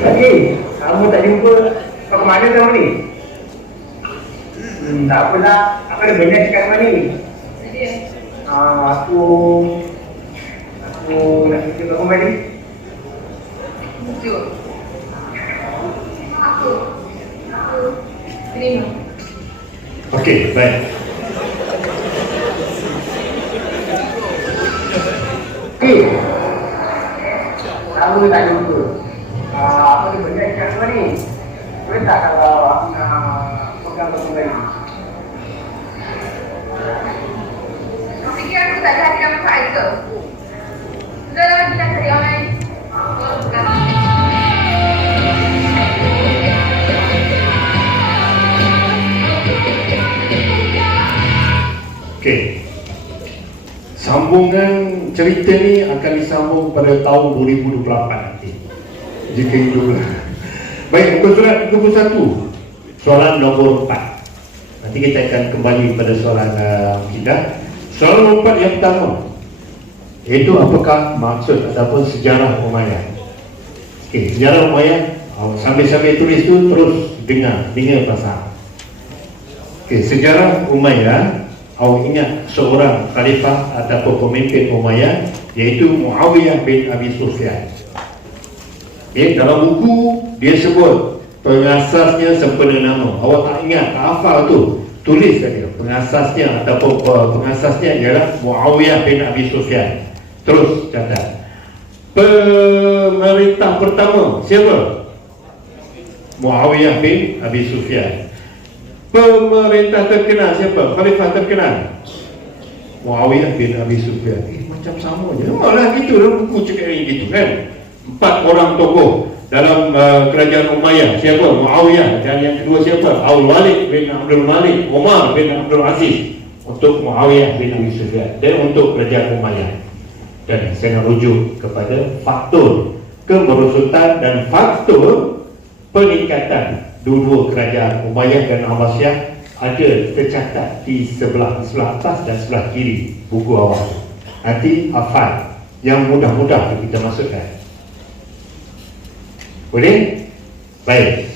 Lagi, kamu tak jumpa, kau ke mana kamu ni? Tak apalah, aku ada banyak cakap dengan ni. Aku nak kerja kau kembali. Jujur. Aku terima. Okey, baik. Kamu tak jumpa. Aku ada banyak cakap dengan ni. Boleh tak kalau aku nak pegang kau kembali? Kau fikir aku tak ada hati nak masuk air ke? Sudahlah, kita cari orang lain. Okey. Sambungan cerita ni akan disambung pada tahun 2028 nanti. Jika hidup. Baik, muka surat 31. Soalan nombor 4. Nanti kita akan kembali pada soalan kita. Soalan nombor 4 yang pertama, iaitu apakah maksud ataupun sejarah Umayyah. Okey, sejarah Umayyah, sambil-sambil tulis tu terus dengar pasal. Okey, sejarah Umayyah, awak ingat seorang khalifah ataupun pemimpin Umayyah, iaitu Muawiyah bin Abi Sufyan. Okay, dalam buku dia sebut pengasasnya sempena nama. Awak tak ingat, tak hafal tu, tulis saja pengasasnya ataupun pengasasnya ialah Muawiyah bin Abi Sufyan. Terus catat. Pemerintah pertama siapa? Muawiyah bin Abi Sufyan. Pemerintah terkenal siapa? Khalifah terkenal Muawiyah bin Abi Sufyan. Macam sama je. Malah gitu dalam buku cakap gitu kan. 4 orang tokoh dalam kerajaan Umayyah. Siapa? Muawiyah. Dan yang kedua siapa? Al-Walid bin Abdul Malik, Umar bin Abdul Aziz. Untuk Muawiyah bin Abi Sufyan dan untuk kerajaan Umayyah. Dan saya nak rujuk kepada faktor kemerosotan dan faktor peningkatan dua-dua kerajaan Umayyah dan Abbasiyah ada tercatat di sebelah atas dan sebelah kiri buku awal. Nanti hafal yang mudah-mudah kita masukkan. Boleh? Baik.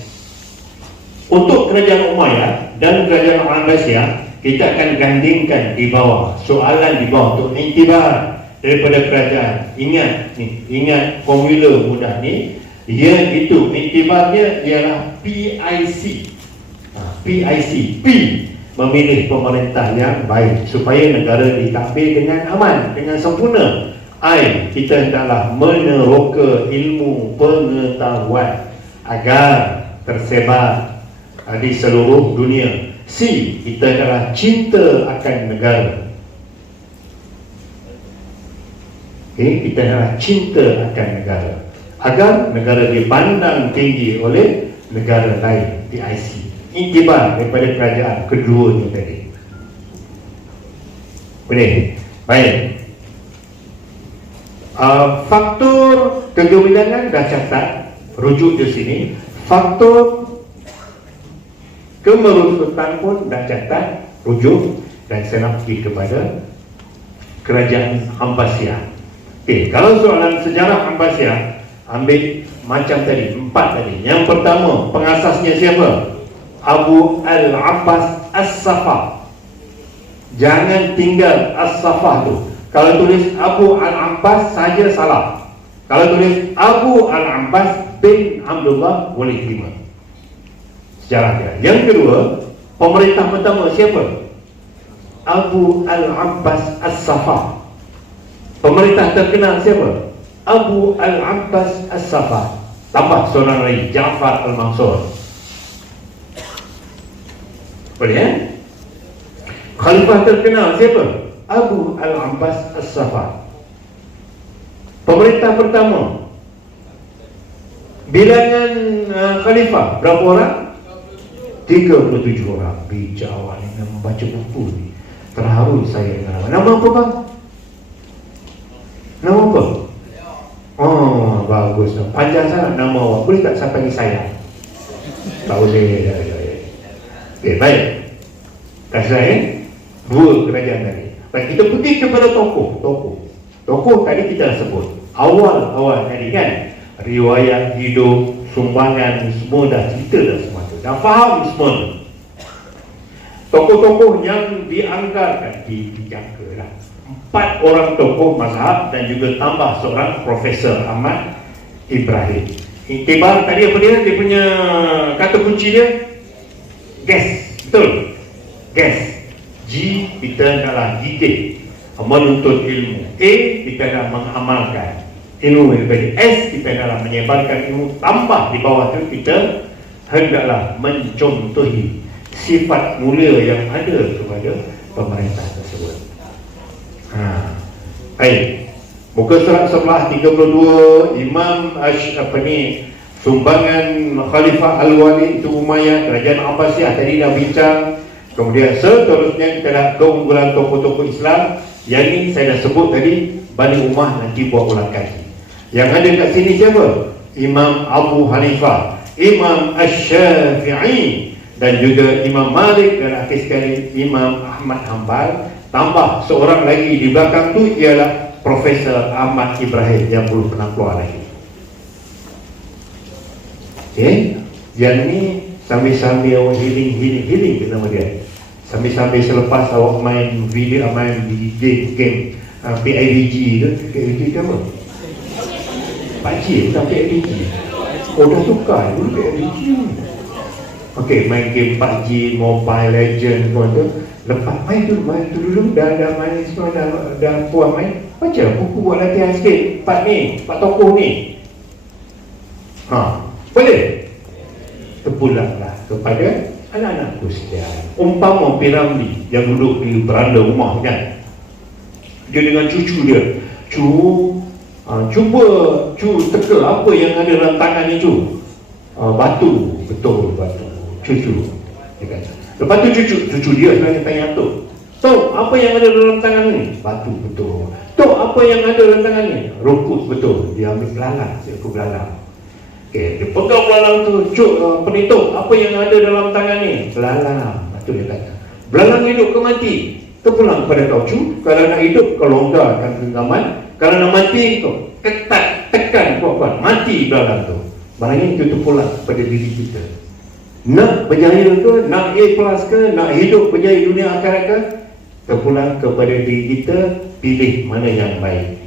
Untuk kerajaan Umayyah dan kerajaan Abbasiyah, kita akan gandingkan di bawah. Soalan di bawah untuk iktibar daripada kerajaan. Ingat ni, ingat formula mudah ni. Ia itu iktibarnya ialah PIC. PIC, P, memilih pemerintah yang baik supaya negara ditadbir dengan aman, dengan sempurna. I, kita hendaklah meneroka ilmu pengetahuan agar tersebar di seluruh dunia. C, kita adalah cinta akan negara. Kita adalah cinta akan negara, agar negara dipandang tinggi oleh negara lain, TIC. Iktibar daripada kerajaan keduanya tadi. Boleh? Baik. Faktor kegemilangan dah catat, rujuk di sini. Faktor kemerosotan pun dah catat, rujuk, dan saya nak pergi kepada kerajaan Abbasiyah. Okey, kalau soalan sejarah Abbasiyah, ambil macam tadi, 4 tadi. Yang pertama, pengasasnya siapa? Abu Al-Abbas As-Saffah. Jangan tinggal As-Saffah tu. Kalau tulis Abu Al-Abbas saja salah. Kalau tulis Abu Al-Abbas bin Abdullah boleh terima. Sejarah dia. Yang kedua, pemerintah pertama siapa? Abu Al-Abbas As-Saffah. Pemerintah terkenal siapa? Abu Al-Abbas As-Saffah. Tambah seorang lagi, Ja'far Al-Mansur. Boleh ya? Khalifah terkenal siapa? Abu Al-Abbas As-Saffah. Pemerintah pertama, bilangan khalifah berapa orang? 37 orang. Bijak awak ni nak membaca buku ni, terharu saya dengan nama. Nama apa bang? Nama apa? Oh, bagus. Panjang sangat nama awak. Boleh tak saya panggil saya? Tak boleh. Okay, baik. Kasih saya dua kerajaan tadi. Baik, kita pergi kepada tokoh tadi kita dah sebut. Awal tadi kan, riwayat hidup, sumbangan, semua dah cerita dah semua tu. Dah faham semua. Tokoh-tokoh yang dianggarkan, dijangka lah. 4 orang tokoh mazhab dan juga tambah seorang Profesor Ahmad Ibrahim. Iktibar tadi apa dia? Dia punya kata kunci dia gas, betul? Gas. G, kita adalah gigit, menuntut ilmu. A, kita adalah mengamalkan ilmu yang tadi. S, kita adalah menyebarkan ilmu. Tambah di bawah itu kita hendaklah mencontohi sifat mulia yang ada kepada pemerintah tersebut. Baik. Muka surat sebelah 32, Imam sumbangan Khalifah Al-Walid itu Umayyah, kerajaan Abbasiyah tadi dah bincang. Kemudian seterusnya kita dah keunggulan tokoh-tokoh Islam. Yang ini saya dah sebut tadi, Bani Umayyah nanti buat ulang kaji. Yang ada kat sini siapa? Imam Abu Hanifah, Imam Asy-Syafi'i, dan juga Imam Malik, dan akhir sekali Imam Ahmad Hanbal. Tambah seorang lagi di belakang tu ialah Profesor Ahmad Ibrahim yang belum pernah keluar lagi. Okay. Yang ni sambil-sambil awak healing ke nama dia. Sambil-sambil selepas awak main video, main game PIBG tu. PIBG tu apa? PUBG bukan PIBG. Oh dah tukar dulu PIBG. Okay, main game PUBG, Mobile Legends tu. Lepas main tu dulu dah main semua, dah puas main. Baca buku buat latihan sikit. 4 tokoh ni. Boleh? Terpulanglah kepada anak-anakku sekalian. Umpama Piramli yang duduk di beranda rumah kan, dia dengan cucu dia, cuba teka apa yang ada dalam tangan ni cu. Batu, betul batu. Cucu dia kata. Lepas tu cucu dia sebenarnya tanya Tok, apa yang ada dalam tangan ni? Batu, betul. Tok, apa yang ada dalam tangan ni? Rumput, betul. Dia ambil belalang, seekor belalang. Okay, dia pegang belalang tu. Tok, apa yang ada dalam tangan ni? Belalang, betul dia kata. Belalang hidup ke mati? Terpulang kepada kau cu. Kalau nak hidup, kau longgarkan genggaman. Kalau nak mati, kau ketat, tekan kuat-kuat. Mati belalang tu. Maknanya itu terpulang kepada diri kita. Nak berjaya ke, nak A+ ke, nak hidup berjaya dunia akhirat ke, terpulang kepada diri kita, pilih mana yang baik.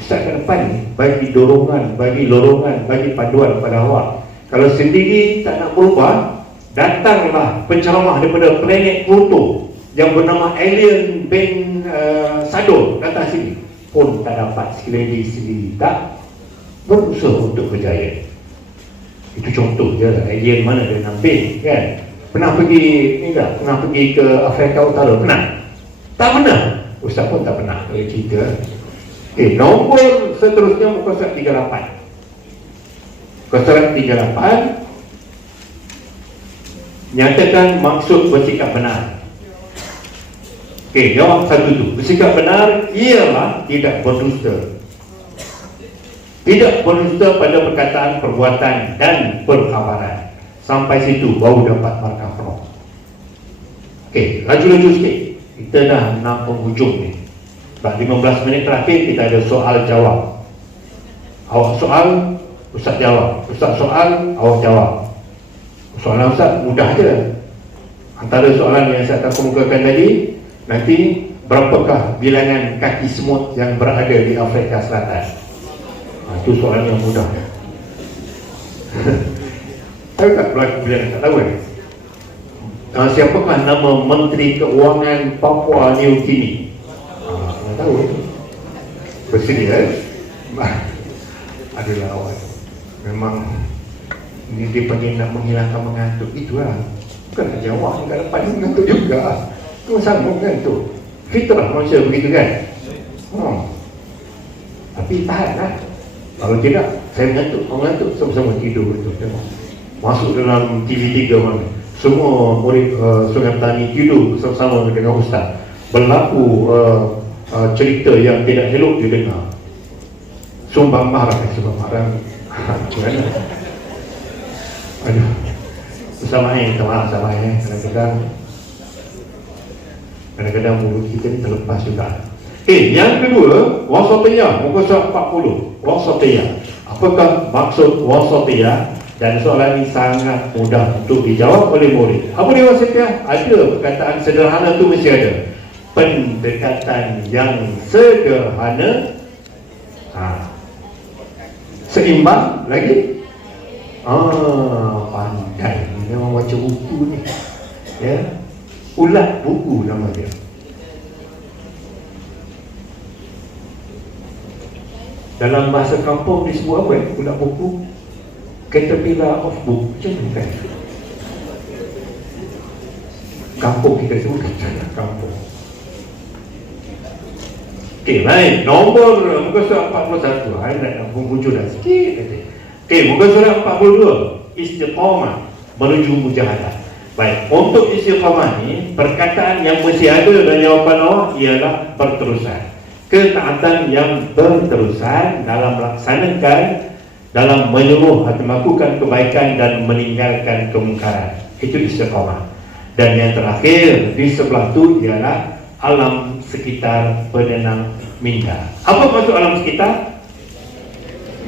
Ustaz ke depan ni bagi dorongan, bagi lorongan, bagi panduan pada awak. Kalau sendiri tak nak berubah, datanglah penceramah daripada planet Pluto yang bernama Alien bin Sador, datang sini pun tak dapat, sekali sendiri tak berusaha untuk berjaya. Itu contoh je lah, idea mana dia nampak kan. Pernah pergi ni tak? Pernah pergi ke Afrika Utara? Pernah? Tak pernah. Ustaz pun tak pernah cerita. Nombor seterusnya muka surat 38. Muka surat 38 nyatakan maksud bersikap benar. Jawab satu tu. Bersikap benar ialah tidak berdusta. Tidak berdusta pada perkataan, perbuatan dan perkhabaran. Sampai situ baru dapat markah penuh. Laju-laju sikit. Kita dah nak penghujung ni. 15 minit terakhir kita ada soal jawab. Awak soal, Ustaz jawab. Ustaz soal, awak jawab. Soalan Ustaz mudah je. Antara soalan yang saya akan kemukakan tadi, nanti berapakah bilangan kaki semut yang berada di Afrika Selatan? Itu soalan yang mudah. Tahu tak berlaku bilangan? Tak tahu kan? Siapakah nama Menteri Keuangan Papua New Guinea? Tak tahu. Bersedia. Adalah awak. Memang ini dia panggil nak menghilangkan mengantuk. Itulah. Bukan nak jawab kat depan ni mengantuk juga. Itu sama mengantuk. Fitrah manusia begitu kan. Tapi tahan lah. Kalau tidak, saya mengantuk sama-sama tidur betul. Masuk dalam TV3 mana. Semua murid Sungai Petani tidur bersama-sama dengan Ustaz. Berlaku cerita yang tidak elok didengar. Sumbang marah. Macam aduh, sama minta maaf sama kadang-kadang mulut kita ni terlepas juga. Yang kedua, wasatiyah, muka surat 40. Wasatiyah. Apakah maksud wasatiyah? Dan soalan ini sangat mudah untuk dijawab oleh murid. Apa dia wasatiyah? Ada perkataan sederhana tu mesti ada. Pendekatan yang sederhana, seimbang lagi. Pandai. Memang baca buku ni. Ya. Ulat buku nama dia. Dalam bahasa kampung disebut apa? Ulat buku. Caterpillar of book. Macam mana kan? Kampung kita sebut kampung. Baik. Nombor muka surat 41. Saya nak menghujung dah sikit nanti. Muka surat 42. Istiqamah menuju mujahadah. Baik, untuk istiqamah ni, perkataan yang mesti ada dan jawapan awak ialah berterusan. Ketaatan yang berterusan dalam melaksanakan, dalam menyuruh atau melakukan kebaikan dan meninggalkan kemungkaran. Itu istiqamah. Dan yang terakhir di sebelah tu ialah alam sekitar penenang minda. Apa maksud alam sekitar?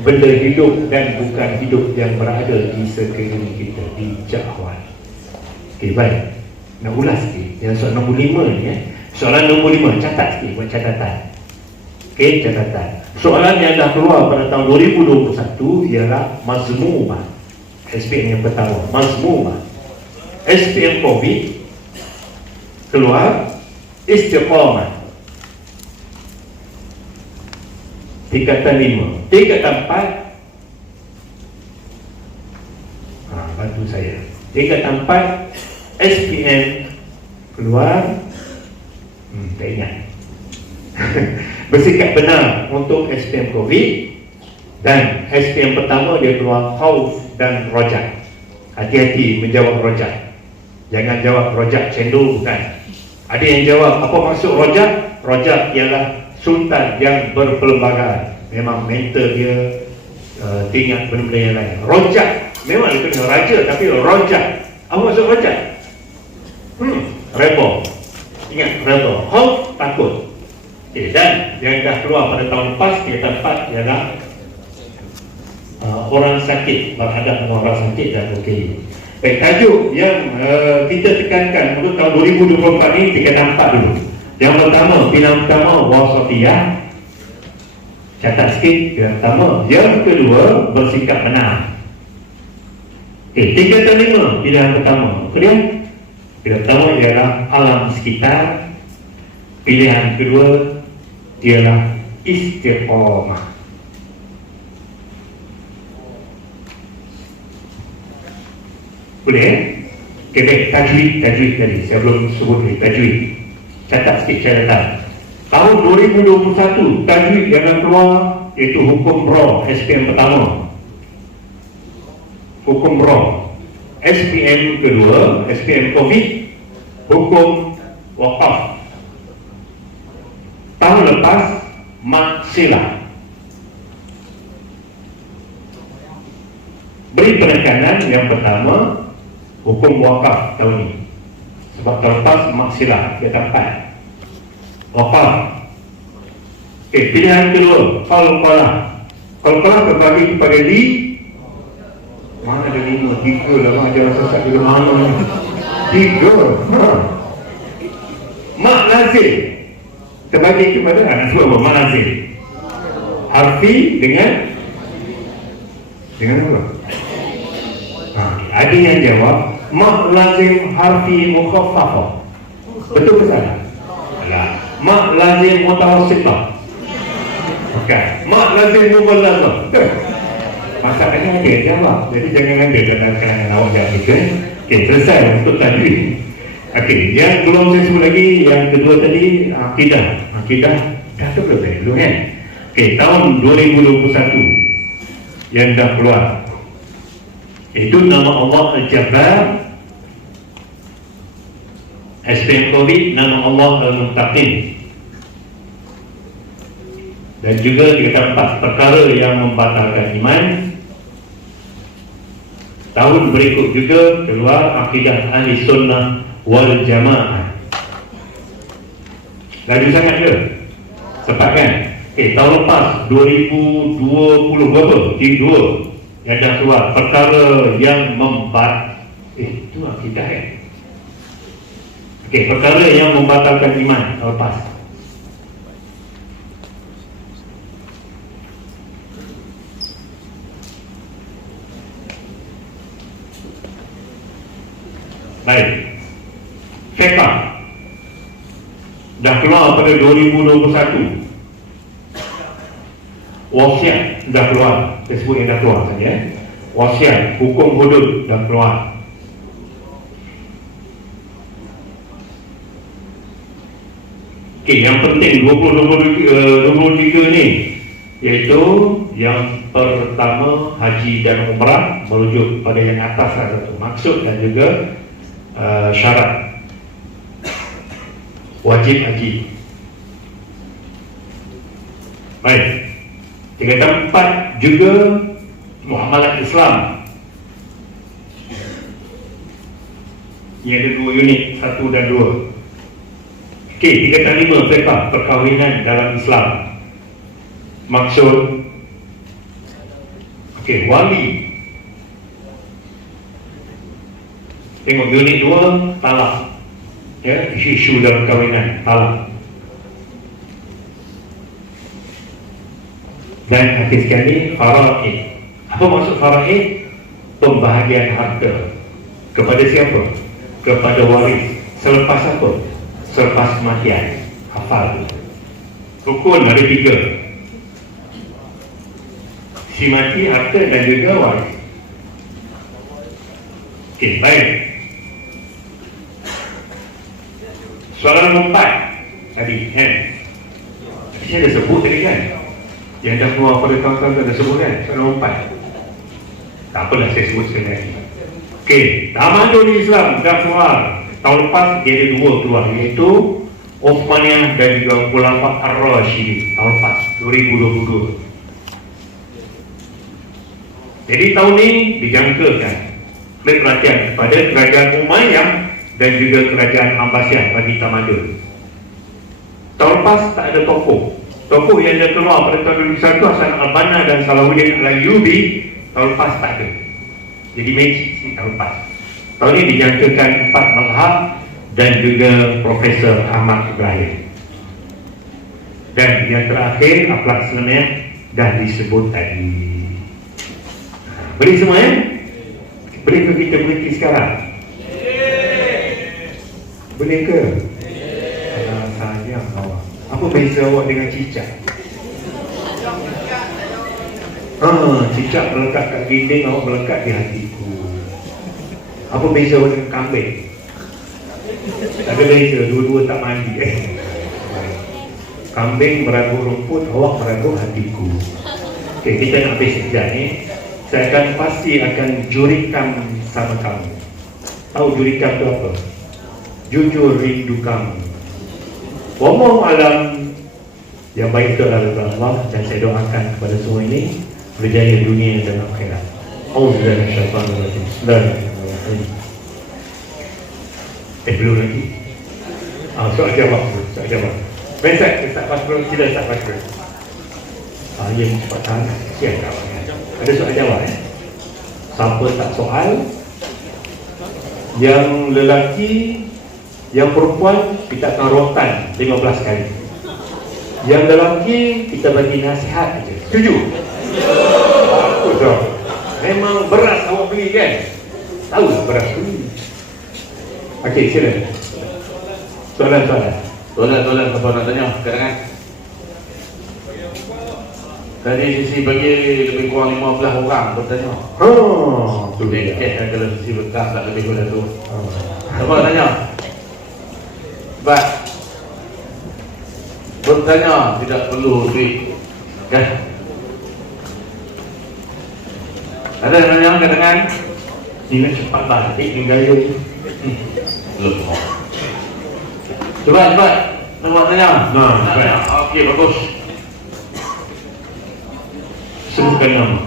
Benda hidup dan bukan hidup yang berada di sekeliling kita, di jauhan. Baik. Nak ulas sikit. Yang soalan nombor 5 ni Soalan nombor 5, catat sikit buat catatan. Catatan. Soalan yang dah keluar pada tahun 2021 ialah mazmumah. SPM yang pertama, mazmumah. SPM COVID keluar istiqamah. Tingkatan 5. Tingkatan 4 bantu saya. Tingkatan 4 SPM keluar tak ingat. Bersikap benar untuk SPM COVID. Dan SPM pertama dia keluar khauf dan rojak. Hati-hati menjawab rojak. Jangan jawab rojak cendol, bukan. Ada yang jawab apa maksud rojak? Rojak ialah sultan yang berperlembagaan. Memang mental dia tinggal benda-benda yang lain. Rojak memang dia kena raja, tapi rojak. Apa maksud rojak? Rebel. Ingat, rebel. Khauf, takut. Dan yang dah keluar pada tahun lepas, tingkatan 4 ialah orang sakit, berhadap dengan orang sakit dan okey. Tajuk yang kita tekankan untuk tahun 2024 ni tingkatan 4 dulu. Yang pertama, pilihan pertama wasatiyah. Catat sikit yang pertama. Yang kedua, bersikap benar. Tingkatan 5, pilihan pertama. Kemudian pilihan pertama ialah alam sekitar. Pilihan kedua ialah istiqamah. Boleh eh? Okay, baik. Tajwid tadi saya belum sebut ni. Tajwid, catat sikit catatan. Tahun 2021 tajwid yang akan keluar iaitu hukum BRO SPM pertama, hukum BRO SPM kedua, SPM COVID, hukum wakaf. Tahun lepas maksilah. Beri penekanan yang pertama hukum wakaf tahun ini, sebab tahun lepas maksilah dia dapat wakaf. Pilihan kedua qalqalah. Qalqalah terbagi kepada mana ada 5, 3 lah, dia rasa tak kira mana ni 3. Mak lazim terbagi kepada anak sebut apa? Mak lazim harfi dengan apa? Ada yang jawab mak lazim harfi mukhaffafah. Betul ke salah? Alah, mak lazim mutawassithah. Bukan. Mak lazim mughalladhah. Masalahnya ada yang jawab. Jadi jangan ada dalam kalangan awak jawab itu. Okey, selesai untuk tajwid. Okey, yang belum saya sebut lagi, yang kedua tadi akidah. Akidah dah tu belum kan? Okey, tahun 2021 yang dah keluar, itu nama Allah Al-Jabbar, SPM COVID nama Allah Al-Muttaqin, dan juga dikatakan 4 perkara yang membatalkan iman. Tahun berikut juga keluar akidah Ahli Sunnah wal Jamaah. Laju sangat ke? Cepat kan? Tahun lepas 2020 berapa? 32 yang dah keluar perkara yang itu akidah kan? Perkara yang membatalkan iman tahun lepas. Baik, fiqh dah keluar pada 2021. Wasiat dah keluar, saya sebut yang dah keluar saja. Wasiat, hukum hudud dah keluar. Yang penting 2023 ni, iaitu yang pertama haji dan umrah, merujuk pada yang atas ada satu maksud dan juga syarat wajib haji. Baik, tingkatan 4 juga muamalat Islam. Ia ada 2 unit, 1 dan 2. Tingkatan 5 fiqh perkahwinan dalam Islam. Maksud wali. Tengok unit 2 talak, isu dalam perkahwinan, talak. Dan akhir sekali faraid. Apa maksud faraid? Pembahagian harta. Kepada siapa? Kepada waris. Selepas apa? Selepas kematian. Hafal. Rukun ada 3. Si mati, harta dan juga waris. Baik. Soalan nombor 4 tadi kan? Saya dah sebut tadi kan? Yang dah keluar pada kawan-kawan dah sebut kan? Soalan nombor 4. Tak apalah saya sebut sekali lagi. Tamadun Islam dah keluar. Tahun lepas dia ada 2 keluar, iaitu Uthmaniyah dan juga Khulafa Ar-Rasyidin. Tahun lepas 2022. Jadi tahun ini dijangkakan beri perhatian kepada kerajaan Umayyah dan juga kerajaan Abbasiyah bagi tamadun. Tahun lepas tak ada tokoh. Tokoh yang dah keluar pada tahun 2001 Hasan Al-Banna dan Salahuddin Al-Ayyubi. Tahun lepas tak ada. Jadi magic ni tahun lepas. Tahun ini dijangkakan 4 mazhab dan juga Profesor Ahmad Ibrahim. Dan yang terakhir akhlak Islamiyah dah disebut tadi. Boleh semua ya? Boleh ke kita berhenti sekarang? Boleh ke? Alah, sayang awak. Apa beza awak dengan cicak? Cicak melekat kat dinding, awak melekat di hatiku. Apa beza dengan kambing? Tak ada beza, dua-dua tak mandi. Kambing meragu rumput, awak meragu hatiku. Okey, kita nak habis sekejap ni. Saya akan pasti akan jurikan sama kamu. Tahu jurikan tu apa? Jujur rindu kamu. Wallahu alam. Yang baik itu adalah Allah, dan saya doakan kepada semua ini berjaya dunia dan akhirat. Auzubillahi minasyaitanir rajim. Bismillahirrahmanirrahim. Belum lagi. Soal jawab. Besok Ustaz Fasrul, sila Ustaz Fasrul. Ya, cepat sangat. Siap kawan. Ada soal jawab Siapa tak soal? Yang lelaki, yang perempuan kita akan rotan 15 kali. Yang lelaki kita bagi nasihat saja. Setuju? Bagus dong. Memang beras awak beli kan? Tahu beras beli. Okey, sila. Soalan. Soalan apa nak tanya? Sekarang tadi sisi bagi lebih kurang 15 orang bertanya. Tu dia. Kalau sisi bekas tak lebih kurang tu. Apa nak tanya? Baik. Bertanya tidak perlu duit. Kan? Ada yang nanya kadang-kadang ini cepat balik tinggal dia. Lepas. Cepat. Nak tanya? Baik. Okey, bagus. Sebutkan nama.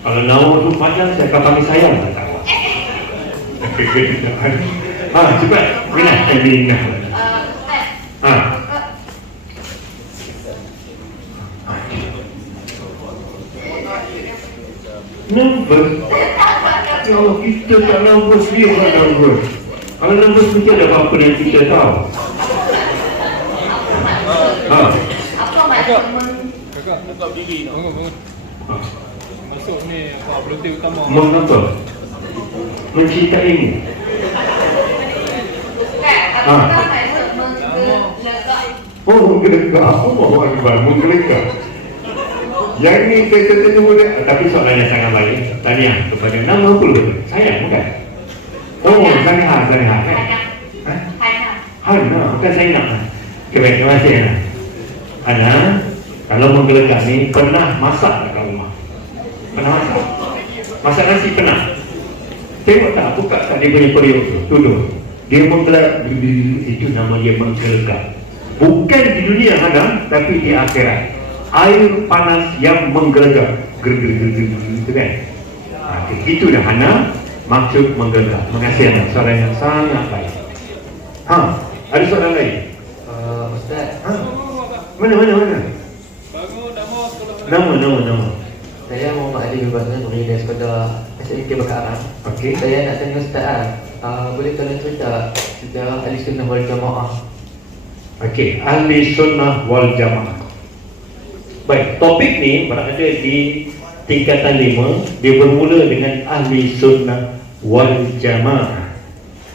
Kalau nama tu panjang, saya akan panggil sayang. Cepat. Minah. Nervous? Kalau kita tak nervous, dia tak nervous. Kalau nervous mesti ada apa-apa yang kita tahu. Kakak, letak diri. Bangun. Masuk ni volunteer utama. Mengapa? Mencintai ini. Menggelegak. Allah Akbar, menggelegak. Yang ni saya tanya dia, tapi soalannya sangat baik. Tanya kepada nama apa dulu? Sayang bukan? Saniha kan? Hana, bukan Zainab. Terima kasih Hana. Kalau menggelegak ni pernah masak tak kat rumah? Pernah masak? Masak nasi pernah? Tengok tak, buka kat dia punya periuk tu, tuduh. Dia menggelegak, itu nama dia menggelegak. Bukan di dunia Hana, tapi di akhirat. Air panas yang menggelegak, gitu kan? Itu dah Hana maksud menggelegak. Terima kasih Hana, soalan yang sangat baik. Ada soalan lain? Ustaz. Mana? Nama. Saya Muhammad Ali Bibasna, murid dari sekolah SMK Bakaran. Okey. Saya nak tanya Ustaz, boleh tolong cerita sejarah Ahli Sunnah wal Jamaah? Okey, Ahli Sunnah wal Jamaah. Baik, topik ni berada di tingkatan 5. Dia bermula dengan Ahli Sunnah wal Jamaah.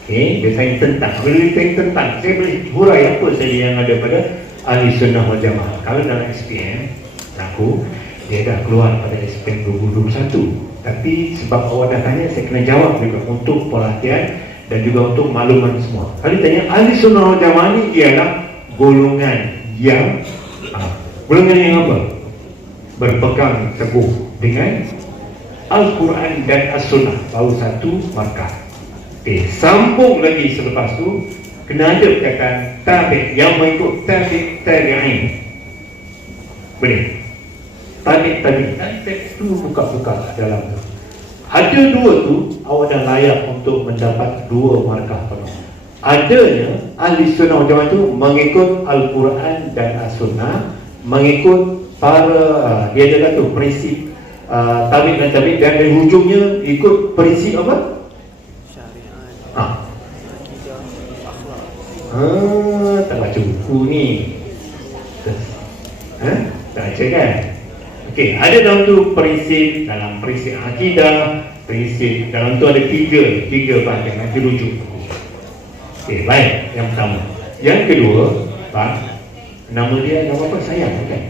Okey, dia tanya tentang. Bila dia tanya tentang, saya boleh hurai apa saja yang ada pada Ahli Sunnah wal Jamaah. Kalau dalam SPM aku, dia dah keluar pada SPM 2021. Tapi sebab awak dah tanya, saya kena jawab juga untuk perhatian dan juga untuk makluman semua. Kalau tanya Ahli Sunnah wal Jamaah ni ialah golongan yang apa? Berpegang teguh dengan Al-Quran dan As-Sunnah. Baru satu markah. Okey, sambung lagi selepas tu kena ada perkataan tabi' yang mengikut tabi'in. Boleh? Tabi' tu buka-buka dalam tu. Ada dua tu, awak dah layak untuk mendapat dua markah penuh. Adanya Ahli Sunnah wal Jamaah tu mengikut Al-Quran dan As-Sunnah, mengikut para dia ada tu prinsip tabi' dan tabi', dan di hujungnya ikut prinsip apa? Tak baca buku ni. Tak baca kan? Okey, ada dalam tu prinsip, dalam prinsip akidah, prinsip dalam tu ada tiga bahagian, nanti rujuk. Okey, baik, yang pertama. Yang kedua, Pak, nama dia nama apa? Sayang bukan?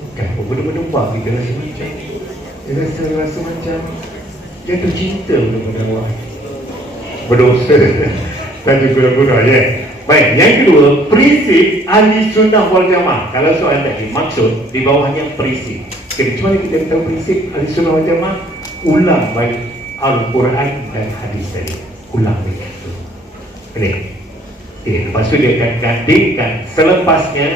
Bukan, berdua-dua kita rasa macam jatuh cinta kepada Allah, berdosa dan guna-guna ya. Baik, yang kedua, prinsip ahli sunnah wal jamaah. Kalau soalan tadi maksud di bawahnya prinsip. Jadi macam mana kita tahu prinsip ahli sunnah wal jamaah? Ulang baik Al-Quran dan hadis tadi, ulang baik itu. Boleh? Lepas tu dia akan gantikan selepasnya,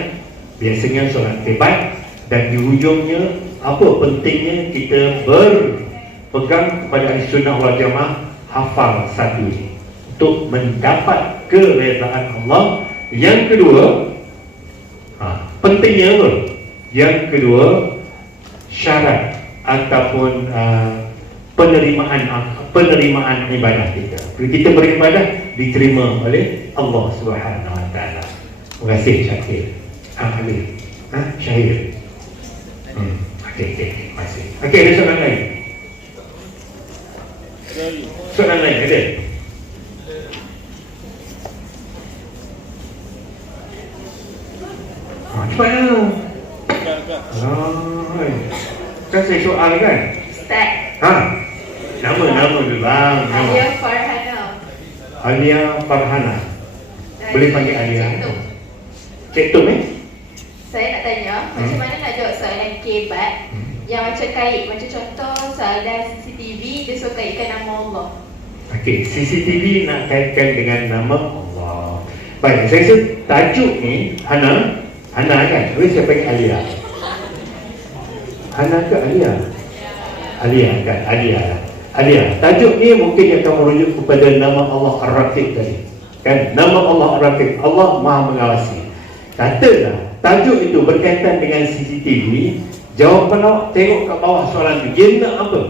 biasanya soalan debat, dan di hujungnya apa pentingnya kita berpegang kepada ahli sunnah wal jamaah, hafal satu ini untuk mendapat keredaan Allah. Yang kedua, pentingnya apa? Yang kedua, syarat ataupun penerimaan ibadah kita. Bila kita beribadah, diterima oleh Allah Subhanahu Wa Taala. Terima kasih Syakir. Ali. Syahir. Okey, terima kasih. Okey, ada soalan lain? Soalan lain ada? Cepatlah. Kan saya soal kan? Ustaz. Nama dulu bang. Alia Farhana. Alia Farhana. Boleh panggil Alia. Cik Tum Saya nak tanya, macam mana nak jawab soalan kebat yang macam kait, macam contoh soalan CCTV, dia suruh kaitkan nama Allah. Okey, CCTV nak kaitkan dengan nama Allah. Baik, saya rasa tajuk ni Hana kan? Boleh saya panggil Alia? Hana ke Alia? Alia kan? Alia. Tajuk ni mungkin akan merujuk kepada nama Allah Ar-Raqib tadi. Kan? Nama Allah Ar-Raqib, Allah Maha Mengawasi. Katalah tajuk itu berkaitan dengan CCTV, jawapan awak tengok kat bawah soalan tu, dia nak apa?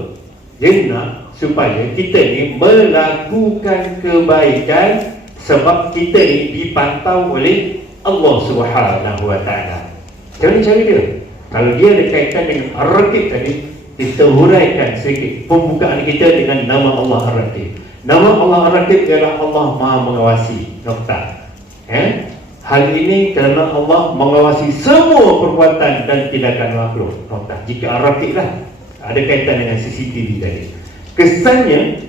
Dia nak supaya kita ni melakukan kebaikan sebab kita ni dipantau oleh Allah Subhanahu Wa Taala. Macam mana cara dia? Kalau dia ada kaitan dengan Ar-Raqib tadi, kita huraikan sedikit pembukaan kita dengan nama Allah Ar-Raqib. Nama Allah Ar-Raqib ialah Allah Maha Mengawasi. Nokta. Hal ini kerana Allah mengawasi semua perbuatan dan tindakan makhluk. Nokta. Jika Ar-Raqib lah ada kaitan dengan CCTV tadi. Kesannya,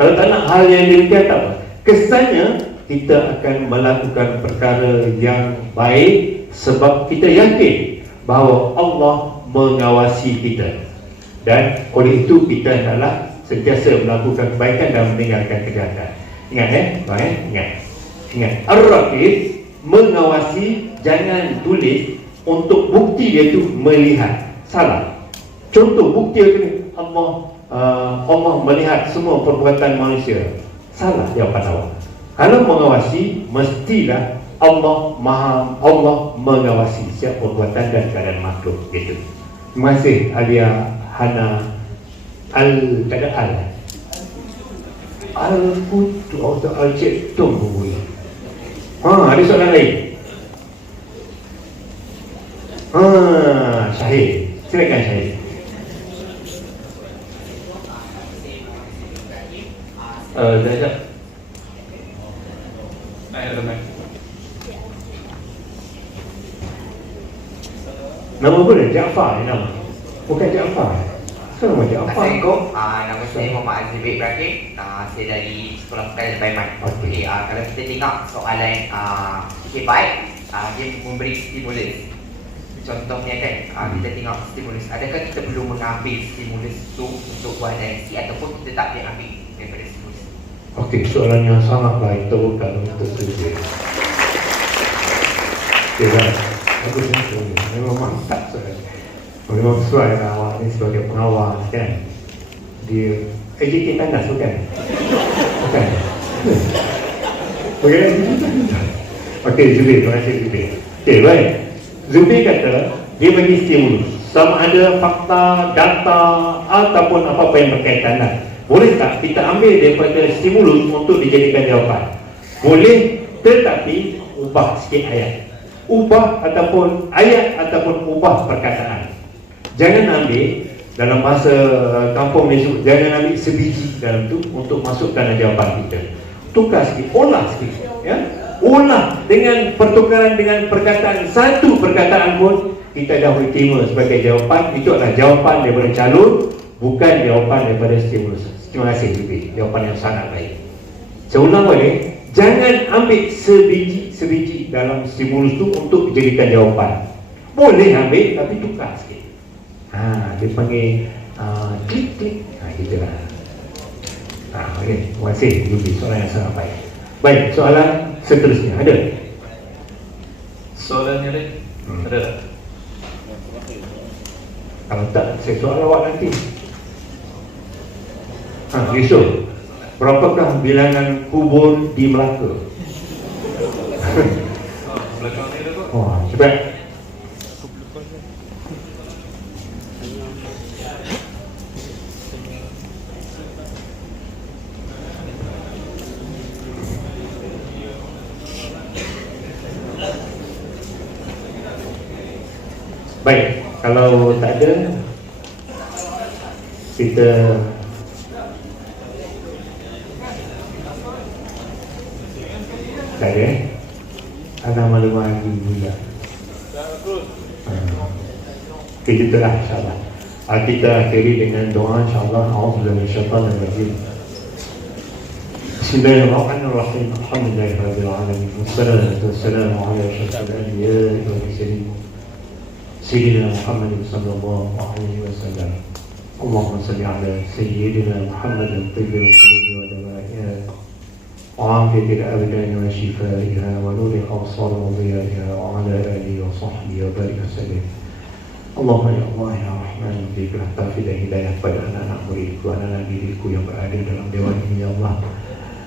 kalau tak nak hal yang demikian tak apa. Kesannya kita akan melakukan perkara yang baik sebab kita yakin bahawa Allah mengawasi kita, dan oleh itu kita adalah sentiasa melakukan kebaikan dan meninggalkan kejahatan. Ingat ingat Ar-Raqib mengawasi, jangan tulis untuk bukti dia tu melihat. Salah. Contoh bukti itu Allah melihat semua perbuatan manusia. Salah jawapan awak. Kalau mengawasi, mestilah Allah mengawasi setiap perbuatan dan keadaan makhluk. Gitu. Terima kasih Alia Hana Al-Futu atau Al-Cik Tum pun boleh. Ada soalan lain? Syahid. Silakan Syahid. Sekejap. Nama apa dia? Jaafar nama. Bukan Jaafar. Kenapa nama Jaafar? Assalamualaikum. Nama saya Muhammad Azizul Ibrahim. Saya dari Sekolah Pelajar Baiman. Okey, kalau kita tengok soalan baik, dia memberi stimulus. Contohnya kan, kita tengok stimulus. Adakah kita perlu mengambil stimulus itu untuk buat analisi ataupun kita tak boleh ambil daripada stimulus? Okey, soalan yang sangat baik. Terbuka untuk setuju. Okey, baik. Aku sentuh ni. Memang mantap soalan. Memang sesuai awak ni sebagai pengawas kan. Dia AJK tandas bukan? Bukan? Okey, okey Zubir, terima kasih Zubir. Okey, baik. Zubir kata dia bagi stimulus, sama ada fakta, data ataupun apa-apa yang berkaitan lah. Boleh tak kita ambil daripada stimulus untuk dijadikan jawapan? Boleh, tetapi ubah sikit ayat. Ubah ataupun ayat ataupun ubah perkataan. Jangan ambil dalam bahasa kampung ni, jangan ambil sebiji dalam tu untuk masukkan jawapan kita. Tukar sikit, olah sikit, ya. Olah dengan pertukaran dengan perkataan, satu perkataan pun kita dah boleh terima sebagai jawapan. Itu adalah jawapan daripada calon bukan jawapan daripada stimulus. Terima kasih Bibi, jawapan yang sangat baik. Saya ulang balik, jangan ambil sebiji dalam stimulus tu untuk dijadikan jawapan. Boleh ambil tapi tukar sikit. Dia panggil klik-klik. Gitulah. Okey, terima kasih Bibi, soalan yang sangat baik. Baik, soalan seterusnya ada? Soalannya ada? Ada tak? Kalau tak, saya soal awak nanti. Yusuf, berapakah bilangan kubur di Melaka? Belakang ni ada kok. Cepat. Baik, kalau tak ada, kita tak ada. Ada maklumat lagi juga. Kita telah insyaAllah. Kita akhiri dengan doa insyaAllah. A'udzubillahi minasyaitanir rajim. Bismillahirrahmanirrahim. Alhamdulillahirabbil alamin. Wassalatu wassalamu ala asyrafil anbiya'i wal mursalin. Sayyidina Muhammad sallallahu alaihi wasallam. Allahumma salli ala Sayyidina Muhammad tayyibul qulubi wa dawaiha wa afiyatil abdani wa shifaiha wa nuril absar wa dhiyaiha wa ala alihi wa sahbihi wa barik wasallam. Allahumma ya Allah ya Rahman, berikanlah taufik dan hidayah pada anak-anak muridku, anak-anak diriku yang berada dalam dewan ini ya Allah.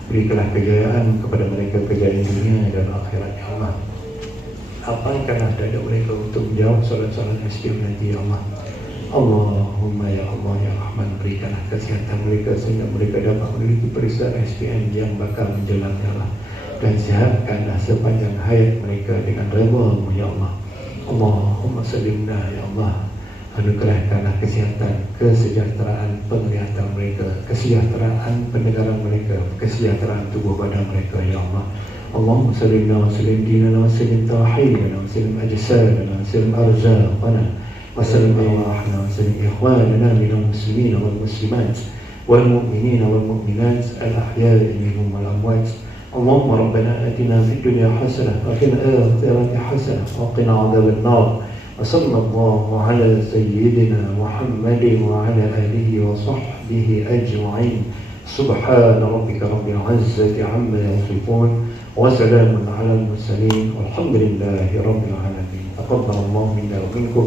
Berikanlah kejayaan kepada mereka, kejayaan dunia dan akhirat ya Allah. Lapangkanlah dada mereka untuk menjawab soalan-soalan SPM nanti ya Allah. Allahumma ya Allah ya Rahman, berikanlah kesihatan mereka sehingga mereka dapat memiliki periksaan SPM yang bakal menjelang ya Allah. Dan sihatkanlah sepanjang hayat mereka dengan redha-Mu ya Allah. Allahumma salimna ya Allah. Anugerahkanlah kesihatan, kesejahteraan penglihatan mereka, kesejahteraan pendengaran mereka, kesejahteraan tubuh badan mereka ya Allah. اللهم سلمنا وسلم ديننا وسلم توحيدنا وسلم أجسادنا وسلم أرزاقنا وسلم أرواحنا وسلم إخواننا من المسلمين والمسلمات والمؤمنين والمؤمنات الأحياء منهم والأموات. اللهم ربنا آتنا في الدنيا حسنة وفي الآخرة حسنة وقنا عذاب النار. وصلى الله على سيدنا محمد وعلى آله وصحبه أجمعين. سبحان ربك رب العزة عما يصفون وسلام على المرسلين والحمد لله رب العالمين. تقبل الله منا ومنكم.